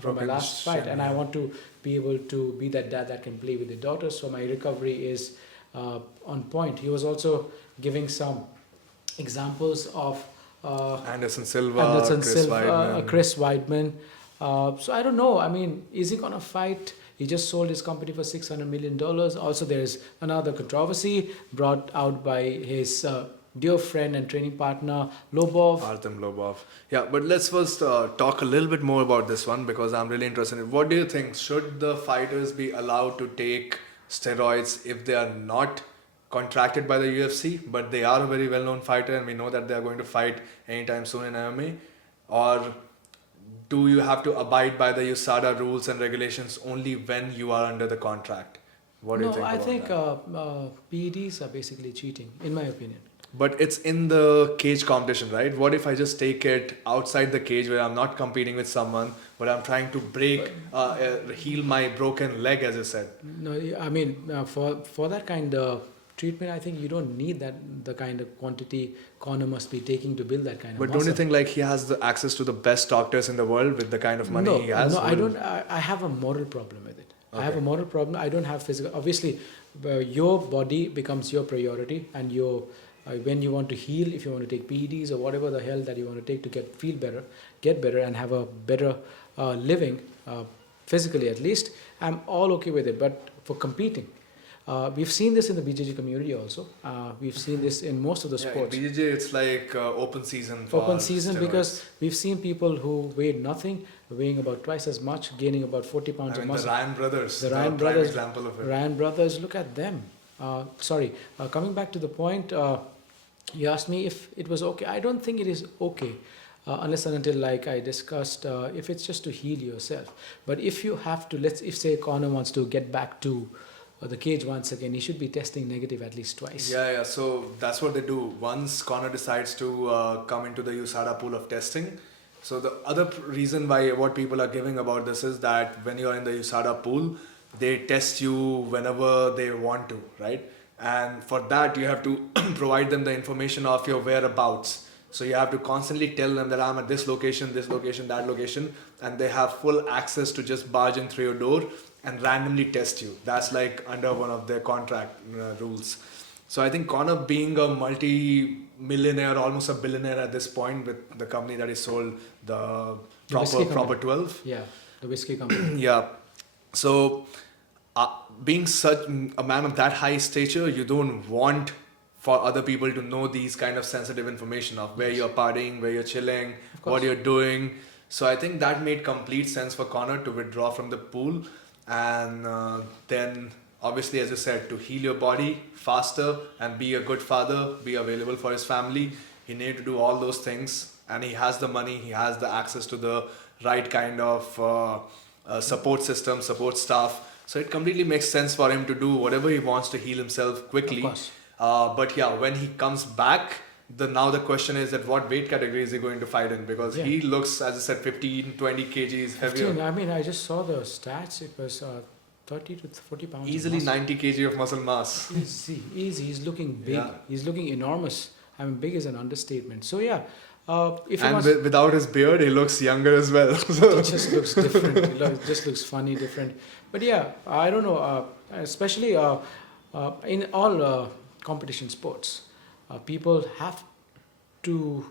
from my last fight, and I want to be able to be that dad that can play with the daughter. So my recovery is on point. He was also giving some examples of Anderson Silva, Chris Weidman. So I don't know. I mean, is he gonna fight? He just sold his company for $600 million. Also, there's another controversy brought out by his dear friend and training partner Lobov. Artem Lobov. Yeah, but let's first talk a little bit more about this one because I'm really interested in what do you think? Should the fighters be allowed to take steroids if they are not contracted by the UFC, but they are a very well-known fighter and we know that they are going to fight anytime soon in MMA? Or do you have to abide by the USADA rules and regulations only when you are under the contract? What do you think I about think that? PEDs are basically cheating, in my opinion. But it's in the cage competition, right? What if I just take it outside the cage where I'm not competing with someone, but I'm trying to heal my broken leg, as you said? No, I mean, for that kind of treatment, I think you don't need the kind of quantity Cornor must be taking to build that kind of muscle. But don't you think like he has the access to the best doctors in the world with the kind of money he has? No, I don't. I have a moral problem with it. Okay. I have a moral problem. I don't have physical. Obviously, your body becomes your priority, and when you want to heal, if you want to take PEDs or whatever the hell that you want to take to get better, and have a better living, physically at least, I'm all okay with it. But for competing, we've seen this in the BJJ community also. We've seen this in most of the sports. In BJJ, it's like open season. Steroids. Because we've seen people who weighed nothing, weighing about twice as much, gaining about 40 pounds of muscle. The Ryan brothers. The Ryan brothers. Example of it. Ryan brothers, look at them. Coming back to the point, you asked me if it was okay. I don't think it is okay. Unless and until, like I discussed, if it's just to heal yourself. But if you have to, if say Cornor wants to get back to the cage once again, he should be testing negative at least twice. Yeah. So that's what they do. Once Cornor decides to come into the USADA pool of testing. So the other reason why what people are giving about this is that when you are in the USADA pool, they test you whenever they want to, right? And for that, you have to provide them the information of your whereabouts. So you have to constantly tell them that I'm at this location, that location, and they have full access to just barge in through your door and randomly test you. That's like under one of their contract rules. So I think Cornor, being a multi-millionaire, almost a billionaire at this point with the company that he sold, the proper 12. Yeah, the whiskey company. Yeah. So being such a man of that high stature, you don't want for other people to know these kind of sensitive information of where you're partying, where you're chilling, what you're doing. So I think that made complete sense for Cornor to withdraw from the pool. And then obviously, as you said, to heal your body faster and be a good father, be available for his family, he needed to do all those things. And he has the money, he has the access to the right kind of support system, support staff. So it completely makes sense for him to do whatever he wants to heal himself quickly. Of course. But yeah, when he comes back, now the question is that what weight category is he going to fight in? Because he looks, as I said, 15, 20 kgs heavier. 15, I mean, I just saw the stats. It was 30 to 40 pounds. Easily 90 kg of muscle mass. Easy. He's looking big. Yeah. He's looking enormous. I mean, big is an understatement. So yeah. Without his beard, he looks younger as well. It just looks different. It just looks funny, different. But yeah, I don't know. Especially in all competition sports, people have to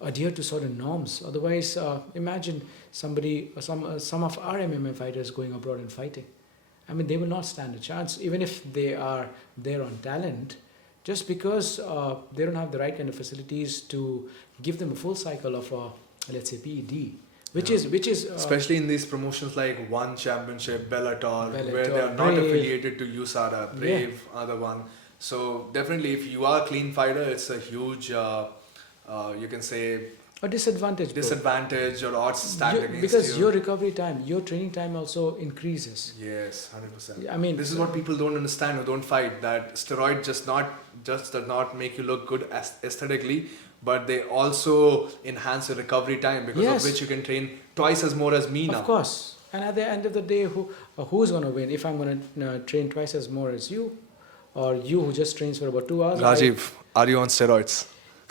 adhere to certain norms. Otherwise, imagine some of our MMA fighters going abroad and fighting. I mean, they will not stand a chance, even if they are there on talent, just because they don't have the right kind of facilities to give them a full cycle of let's say PED, which is especially in these promotions like One Championship, Bellator, where Bellator, they are not Brave. affiliated to USADA, Brave, other one. So definitely, if you are a clean fighter, it's a huge, you can say, a disadvantage. Bro. disadvantage or odds stacked against Because you. your recovery time, your training time also increases. Yes, 100%. I mean, This is what people don't understand who don't fight. That steroid just does not make you look good aesthetically, but they also enhance your recovery time because Yes. of which you can train twice as more as me now. Of course. And at the end of the day, who's going to win? If I'm going to train twice as more as you, or you who just trains for about 2 hours? Rajiv, are you on steroids?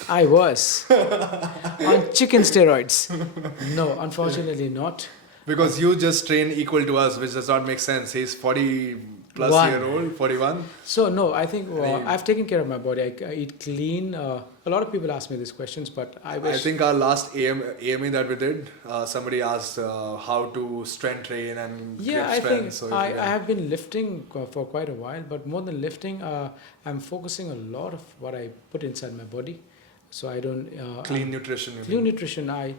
I was on chicken steroids. No, unfortunately not. Because you just train equal to us, which does not make sense. He's 40 plus One. year old, 41. So no, I think Hey. I've taken care of my body. I eat clean. A lot of people ask me these questions, but I wish. I think our last AMA that we did, somebody asked how to strength train and Yeah, grip I strength. think So I have been lifting for quite a while, but more than lifting, I'm focusing a lot of what I put inside my body. So I don't clean nutrition. you clean mean. nutrition. I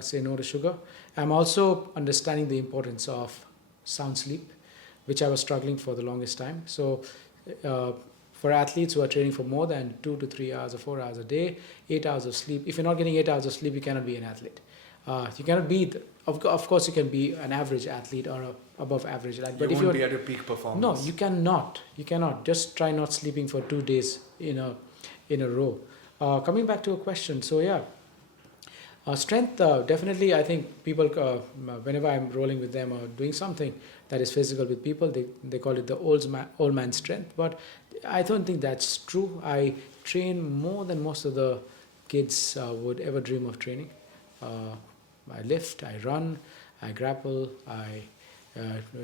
say no to sugar. I'm also understanding the importance of sound sleep, which I was struggling for the longest time. So for athletes who are training for more than 2 to 3 hours or 4 hours a day, 8 hours of sleep. If you're not getting 8 hours of sleep, you cannot be an athlete. You cannot be. Of course, you can be an average athlete or above average athlete. But You if won't you're be at your peak performance. no, you cannot. You cannot. Just try not sleeping for 2 days in a row. Coming back to a question, so yeah, strength definitely. I think people, whenever I'm rolling with them or doing something that is physical with people, they call it the old man strength. But I don't think that's true. I train more than most of the kids would ever dream of training. I lift, I run, I grapple, I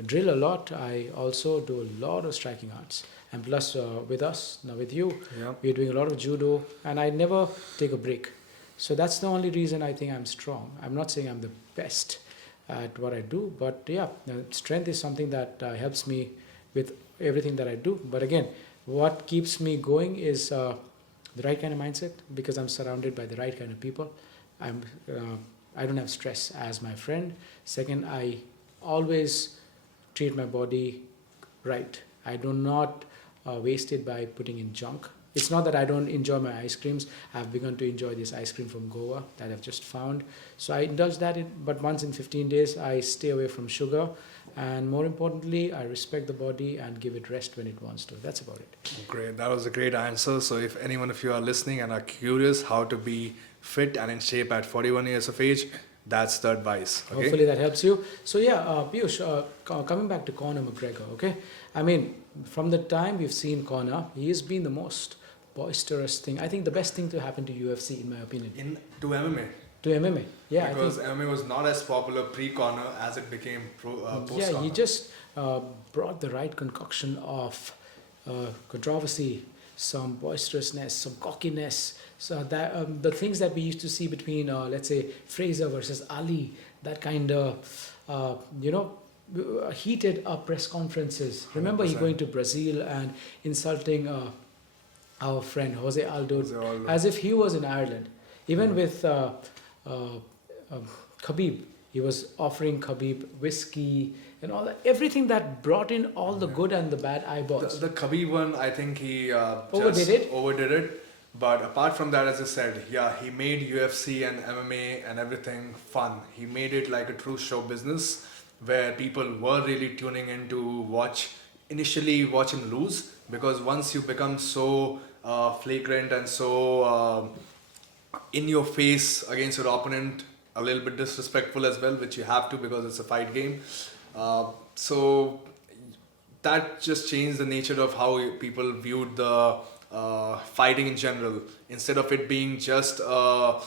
drill a lot. I also do a lot of striking arts. And plus, with us, now with you, Yeah. we're doing a lot of judo, and I never take a break. So that's the only reason I think I'm strong. I'm not saying I'm the best at what I do, but yeah, strength is something that helps me with everything that I do. But again, what keeps me going is the right kind of mindset, because I'm surrounded by the right kind of people. I don't have stress as my friend. Second, I always treat my body right. I do not waste it by putting in junk. It's not that I don't enjoy my ice creams. I've begun to enjoy this ice cream from Goa that I've just found. So I indulge that, but once in 15 days, I stay away from sugar. And more importantly, I respect the body and give it rest when it wants to. That's about it. Great. That was a great answer. So if anyone of you are listening and are curious how to be fit and in shape at 41 years of age, that's the advice. Okay? Hopefully that helps you. So yeah, Piyush, coming back to Conor McGregor, okay? I mean, from the time we've seen Conor, he has been the most boisterous thing. I think the best thing to happen to UFC, in my opinion. To MMA. To MMA, yeah. Because I think, MMA was not as popular pre-Corner as it became post-Corner. yeah, he just brought the right concoction of controversy, some boisterousness, some cockiness. So that the things that we used to see between, let's say, Fraser versus Ali, that kind of, heated up press conferences. Remember, he 100%. going to Brazil and insulting our friend Jose Aldo, Jose Aldo. as if he was in Ireland. Even with Khabib, he was offering Khabib whiskey and all that. Everything that brought in all the good and the bad eyeballs. The Khabib one, I think he Overdid it? Overdid it. But apart from that, as I said, yeah, he made UFC and MMA and everything fun. He made it like a true show business where people were really tuning in to initially watch him lose, because once you become so flagrant and so in your face against your opponent, a little bit disrespectful as well, which you have to because it's a fight game. So that just changed the nature of how people viewed the fighting in general. Instead of it being just a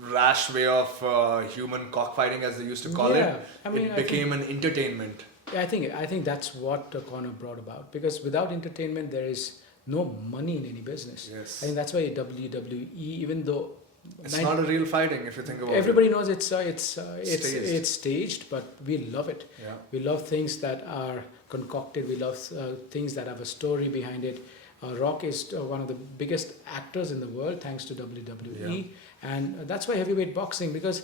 rash way of human cockfighting, as they used to call Yeah, it, I mean, it I became an entertainment. I think that's what Conor brought about, because without entertainment there is no money in any business. Yes. I think that's why WWE, even though It's not a real fighting if you think about everybody it. knows it's staged, but we love it. Yeah. We love things that are concocted. We love things that have a story behind it. Rock is one of the biggest actors in the world, thanks to WWE, and that's why heavyweight boxing, because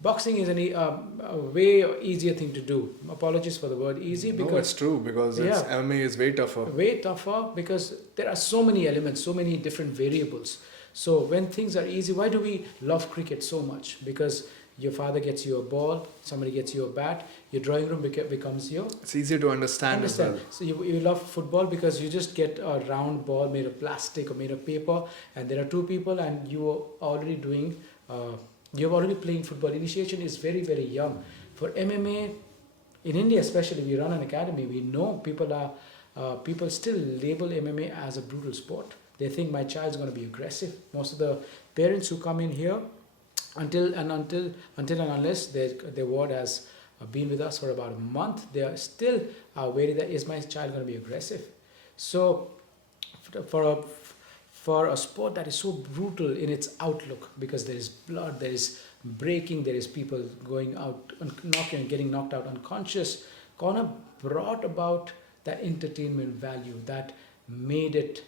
boxing is a way easier thing to do. Apologies for the word easy, because No, it's true because MMA is way tougher. Way tougher, because there are so many elements, so many different variables. So when things are easy, why do we love cricket so much? Because your father gets you a ball, somebody gets you a bat, your drawing room becomes your... It's easier to understand as well. So you love football because you just get a round ball made of plastic or made of paper, and there are two people and you are already doing... you're already playing football. Initiation is very, very young. For MMA, in India especially, we run an academy. We know people still label MMA as a brutal sport. They think my child's going to be aggressive. Most of the parents who come in here, until and unless their ward has been with us for about a month, they are still wary that is my child going to be aggressive. So for a sport that is so brutal in its outlook, because there is blood, there is breaking, there is people going out and getting knocked out unconscious, Cornor brought about that entertainment value that made it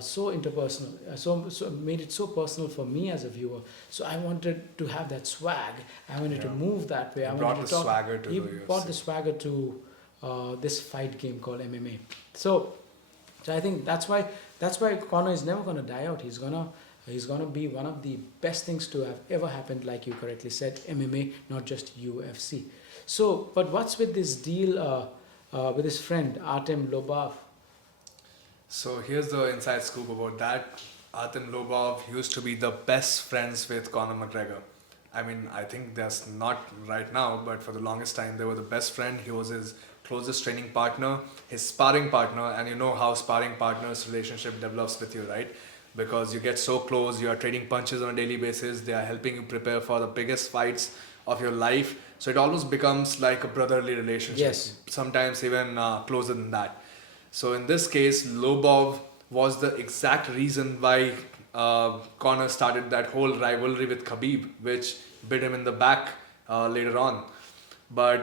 so interpersonal, so made it so personal for me as a viewer. So I wanted to have that swag. I wanted to move that way. He brought the swagger to the UFC. He brought the swagger to this fight game called MMA. So I think that's why Cornor is never going to die out. He's gonna be one of the best things to have ever happened, like you correctly said, MMA, not just UFC. So, but what's with this deal with his friend Artem Lobov? So here's the inside scoop about that. Artem Lobov used to be the best friends with Conor McGregor. I mean, I think that's not right now, but for the longest time they were the best friend. He was his closest training partner, his sparring partner, and you know how sparring partners relationship develops with you, right? Because you get so close, you are trading punches on a daily basis, they are helping you prepare for the biggest fights of your life. So it almost becomes like a brotherly relationship. Yes. Sometimes even closer than that. So in this case, Lobov was the exact reason why Conor started that whole rivalry with Khabib, which bit him in the back later on. But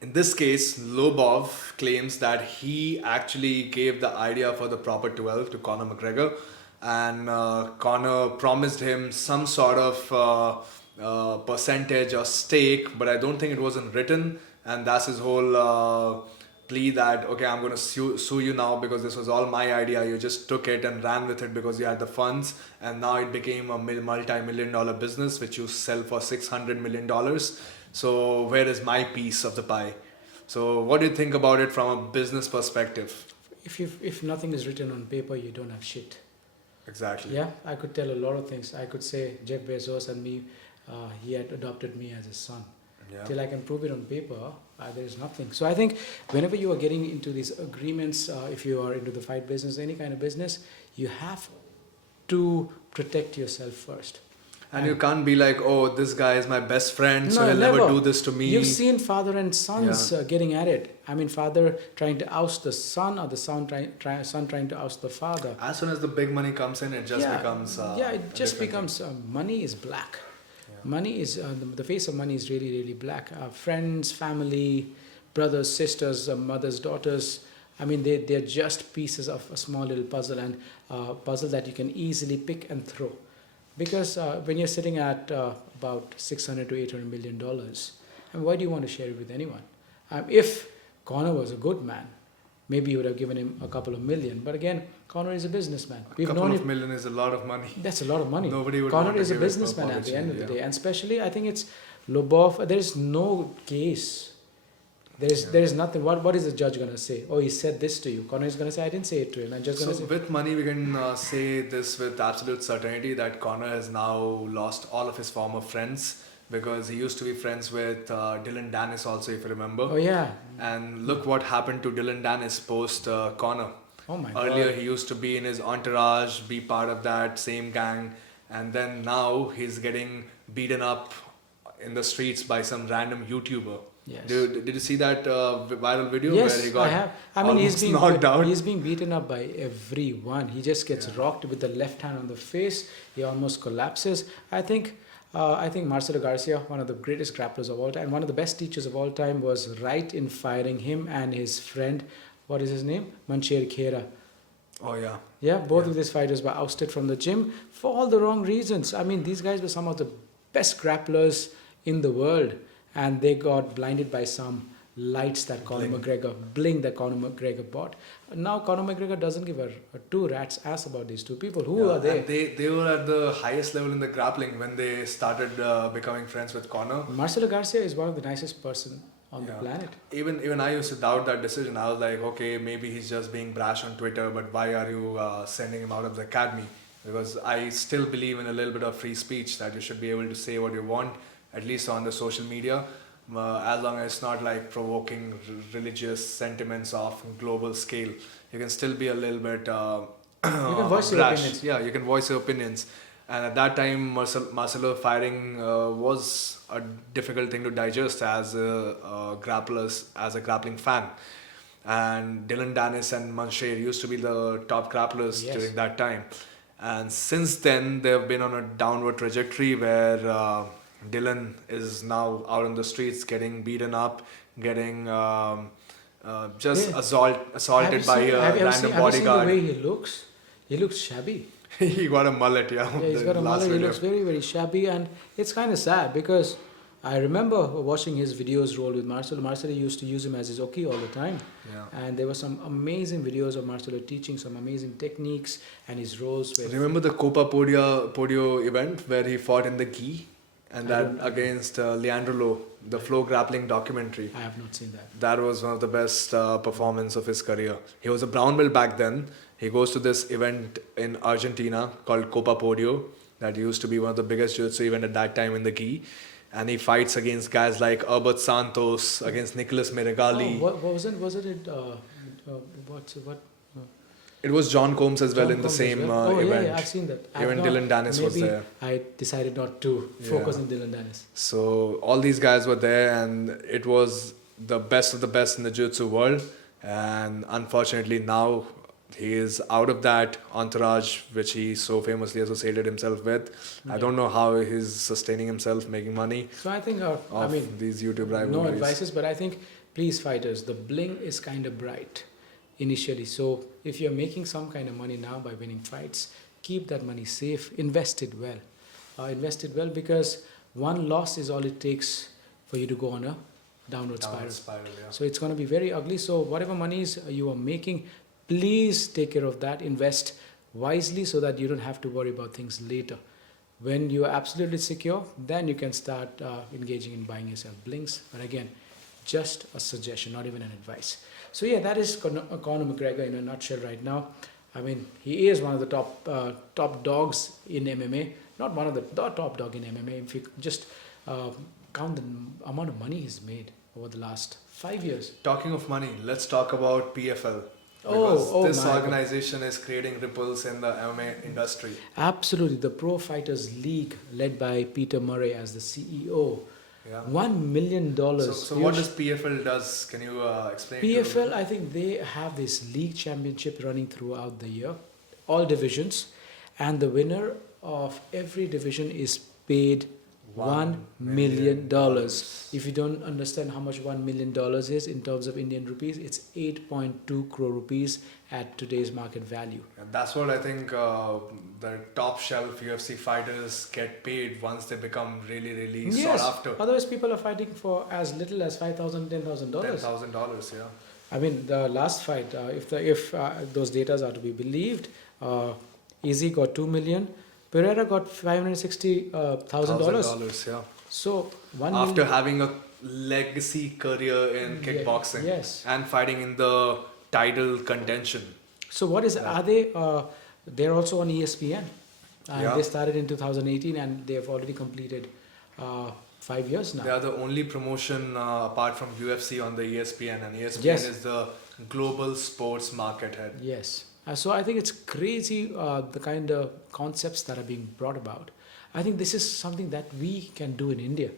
in this case, Lobov claims that he actually gave the idea for the proper 12 to Conor McGregor, and Conor promised him some sort of percentage or stake, but I don't think it wasn't written, and that's his whole plea that, okay, I'm going to sue you now because this was all my idea. You just took it and ran with it because you had the funds, and now it became a multi-million-dollar business which you sell for $600 million. So where is my piece of the pie? So what do you think about it from a business perspective? If nothing is written on paper, you don't have shit. Exactly. Yeah, I could tell a lot of things. I could say Jeff Bezos and me, he had adopted me as his son. Yeah. Till I can prove it on paper, there is nothing. So I think whenever you are getting into these agreements, if you are into the fight business, any kind of business, you have to protect yourself first. And you can't be like, oh, this guy is my best friend, so No, he'll never do this to me. You've seen father and sons getting at it. I mean, father trying to oust the son, or the son trying to oust the father. As soon as the big money comes in, it just becomes it just becomes money is black. Money is the face of money is really, really black. Friends, family, brothers, sisters, mothers, daughters. I mean, they're just pieces of a small little puzzle, and puzzle that you can easily pick and throw. Because when you're sitting at about $600 to $800 million, and why do you want to share it with anyone? If Conor was a good man, maybe you would have given him a couple of million. But again, Conor is a businessman. A couple of million is a lot of money. That's a lot of money. Nobody would Conor want to is a give it businessman at the end of the yeah. day, and especially I think it's Lobov. There is no case. There is nothing. What is the judge going to say? Oh, he said this to you. Conor is going to say, I didn't say it to him. I'm just going to say. With money, we can say this with absolute certainty that Conor has now lost all of his former friends, because he used to be friends with Dylan Dennis also, if you remember. Oh yeah. And look what happened to Dylan Dennis post Conor. Oh my God. Earlier, he used to be in his entourage, be part of that same gang, and then now he's getting beaten up in the streets by some random YouTuber. Yes. Did you see that viral video Yes, where he got I have. I mean, he's being knocked out? He's being beaten up by everyone. He just gets rocked with the left hand on the face. He almost collapses. I think Marcelo Garcia, one of the greatest grapplers of all time, one of the best teachers of all time, was right in firing him and his friend. What is his name? Mancher Khera. Oh yeah. Yeah, both Yeah. of these fighters were ousted from the gym for all the wrong reasons. I mean, these guys were some of the best grapplers in the world, and they got blinded by some lights that bling that Conor McGregor bought. Now Conor McGregor doesn't give a two rat's ass about these two people. Who Yeah, are they? and they were at the highest level in the grappling when they started becoming friends with Connor. Marcelo Garcia is one of the nicest person on the Yeah. planet. Even I used to doubt that decision. I was like, okay, maybe he's just being brash on Twitter, but why are you sending him out of the academy? Because I still believe in a little bit of free speech, that you should be able to say what you want, at least on the social media, as long as it's not like provoking religious sentiments of global scale. You can still be a little bit You can voice your brash. opinions. Yeah, you can voice your opinions. And at that time, Marcelo firing was a difficult thing to digest as grapplers, as a grappling fan. And Dylan Dennis and Manshair used to be the top grapplers Yes. during that time. And since then, they've been on a downward trajectory where Dylan is now out on the streets getting beaten up, getting just Yeah. assaulted by a have you random seen the bodyguard. way he looks? He looks shabby. He got a mullet, yeah. Yeah, he's the got a last mullet. He video. looks very, very shabby, and it's kind of sad because I remember watching his videos roll with Marcelo. Marcelo used to use him as his oki all the time, Yeah. and there were some amazing videos of Marcelo teaching some amazing techniques and his rolls. With Remember the Copa Podio event where he fought in the gi? And I that don't- against Leandro Lo, the flow grappling documentary. I have not seen that. That was one of the best performance of his career. He was a brown belt back then. He goes to this event in Argentina called Copa Podio. That used to be one of the biggest jiu-jitsu event at that time in the gi. And he fights against guys like Herbert Santos, against Nicolas Meregali. Oh, what was it? Was it? What? It was John Combs as well John in the Combs as same well? Oh event. yeah, I've seen that. I've Even not- Dylan Dennis was maybe there. I decided not to focus Yeah. on Dylan Dennis. So all these guys were there, and it was the best of the best in the jiu-jitsu world. And unfortunately, now he is out of that entourage which he so famously associated himself with. I Yeah. don't know how he's sustaining himself, making money So I think, off I mean, these YouTube no rivalries. advices, but I think, please, fighters, the bling is kind of bright initially. So if you're making some kind of money now by winning fights, keep that money safe, invest it well. Invest it well, because one loss is all it takes for you to go on a downward spiral. Downward spiral, yeah. So it's going to be very ugly. So whatever monies you are making, please take care of that. Invest wisely so that you don't have to worry about things later. When you are absolutely secure, then you can start engaging in buying yourself blinks. But again, just a suggestion, not even an advice. So yeah, that is Conor McGregor in a nutshell right now. I mean, he is one of the top dogs in MMA. Not one of the top dog in MMA. If you just count the amount of money he's made over the last 5 years. Talking of money, let's talk about PFL. Oh, Because this my God. organization is creating ripples in the MMA industry. Absolutely, the Pro Fighters League, led by Peter Murray as the CEO, Yeah. $1 million. So what does PFL does? Can you explain? PFL? I think they have this league championship running throughout the year, all divisions, and the winner of every division is paid $1 million. If you don't understand how much $1 million is in terms of Indian rupees, it's 8.2 crore rupees at today's market value. And that's what I think the top shelf UFC fighters get paid once they become really, really sought after. Otherwise people are fighting for as little as $5,000, $10,000. $10,000, yeah. I mean, the last fight, if those data are to be believed, Easy got 2 million, Pereira got $560,000. $1,000, yeah. So After having a legacy career in kickboxing yes. and fighting in the title contention. So what is? Are they? They're also on ESPN. Yeah. They started in 2018 and they have already completed 5 years now. They are the only promotion apart from UFC on the ESPN, and ESPN Yes. is the global sports market head. Yes. So I think it's crazy the kind of concepts that are being brought about. I think this is something that we can do in India.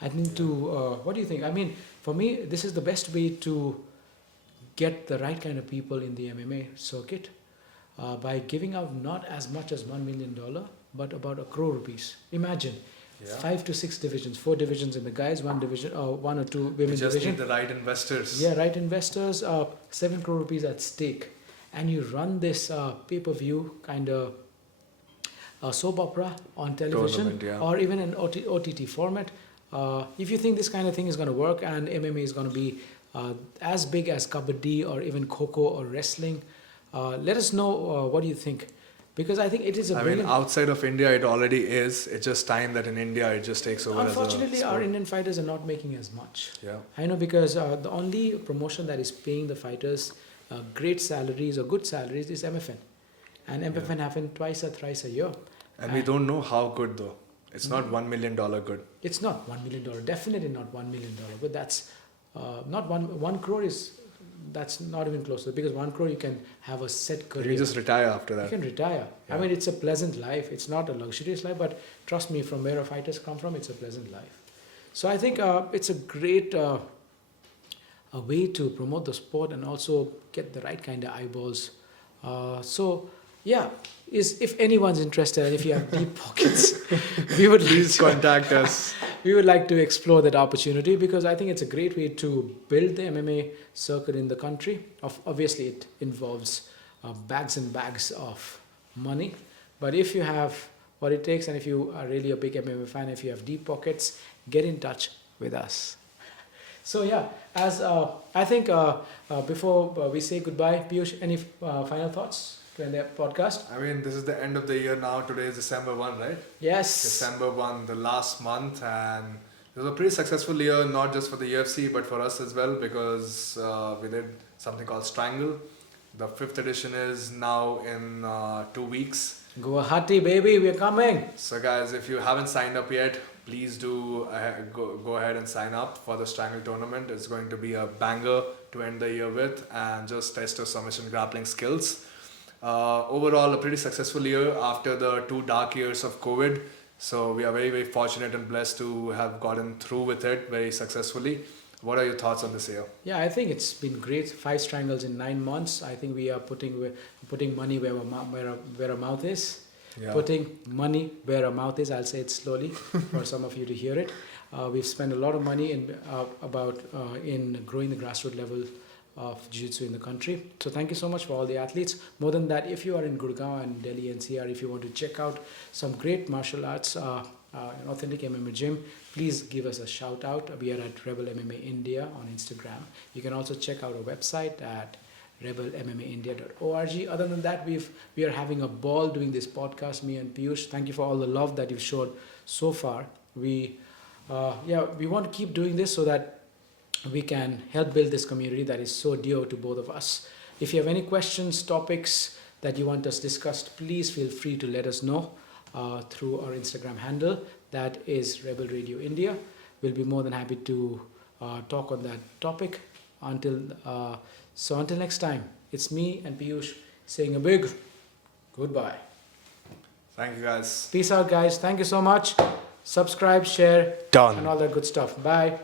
I think what do you think? I mean, for me, this is the best way to get the right kind of people in the MMA circuit by giving out not as much as $1 million, but about 1 crore rupees. Imagine. Yeah. 5 to 6 divisions, 4 divisions in the guys, 1 division, or 1 or 2 We women just division. need the right investors. Yeah, right investors, 7 crore rupees at stake. and you run this pay-per-view kind of soap opera on television, Tournament, yeah. or even an OTT format. If you think this kind of thing is going to work and MMA is going to be as big as kabaddi or even kho or wrestling, let us know what do you think, because I think it is a I mean, brilliant. outside of India, it already is. It's just time that in India, it just takes over. Unfortunately, as a our sport. Indian fighters are not making as much. Yeah. I know, because the only promotion that is paying the fighters great salaries or good salaries is MFN, and MFN happen twice or thrice a year. And we don't know how good though. It's not $1 million good. It's not $1 million, definitely not $1 million, but that's not 1 crore is, that's not even close to it, because 1 crore you can have a set career. You can just retire after You that. can retire. I Yeah. mean, it's a pleasant life. It's not a luxurious life, but trust me, from where our fighters come from, it's a pleasant life. So I think it's a great a way to promote the sport and also get the right kind of eyeballs. So yeah, if anyone's interested and if you have deep pockets, we would Please contact us. we would like to explore that opportunity, because I think it's a great way to build the MMA circuit in the country. Obviously, it involves bags and bags of money, but if you have what it takes, and if you are really a big MMA fan, if you have deep pockets, get in touch with us. So yeah, as I think before we say goodbye, Piyush, any final thoughts to end the podcast? I mean, this is the end of the year now. Today is December 1, right? Yes. December 1, the last month, and it was a pretty successful year, not just for the UFC, but for us as well, because we did something called Strangle. The 5th edition is now in 2 weeks. Guwahati, baby, we're coming. So guys, if you haven't signed up yet, please do go ahead and sign up for the Strangle tournament. It's going to be a banger to end the year with, and just test your submission grappling skills. Overall, a pretty successful year after the 2 dark years of COVID. So we are very, very fortunate and blessed to have gotten through with it very successfully. What are your thoughts on this year? Yeah, I think it's been great. 5 strangles in 9 months. I think we are putting money where our mouth is. Yeah. Putting money where our mouth is. I'll say it slowly for some of you to hear it. We've spent a lot of money in growing the grassroots level of jiu-jitsu in the country. So thank you so much for all the athletes. More than that, if you are in Gurgaon and Delhi NCR, if you want to check out some great martial arts, an authentic MMA gym, please give us a shout out. We are at Rebel MMA India on Instagram. You can also check out our website at rebelmmaindia.org. Other than that, we are having a ball doing this podcast, me and Piyush. Thank you for all the love that you've showed so far. We want to keep doing this so that we can help build this community that is so dear to both of us. If you have any questions, topics that you want us discussed, please feel free to let us know through our Instagram handle. That is Rebel Radio India. We'll be more than happy to talk on that topic. Until next time, it's me and Piyush saying a big goodbye. Thank you, guys. Peace out, guys. Thank you so much. Subscribe, share, Done. and all that good stuff. Bye.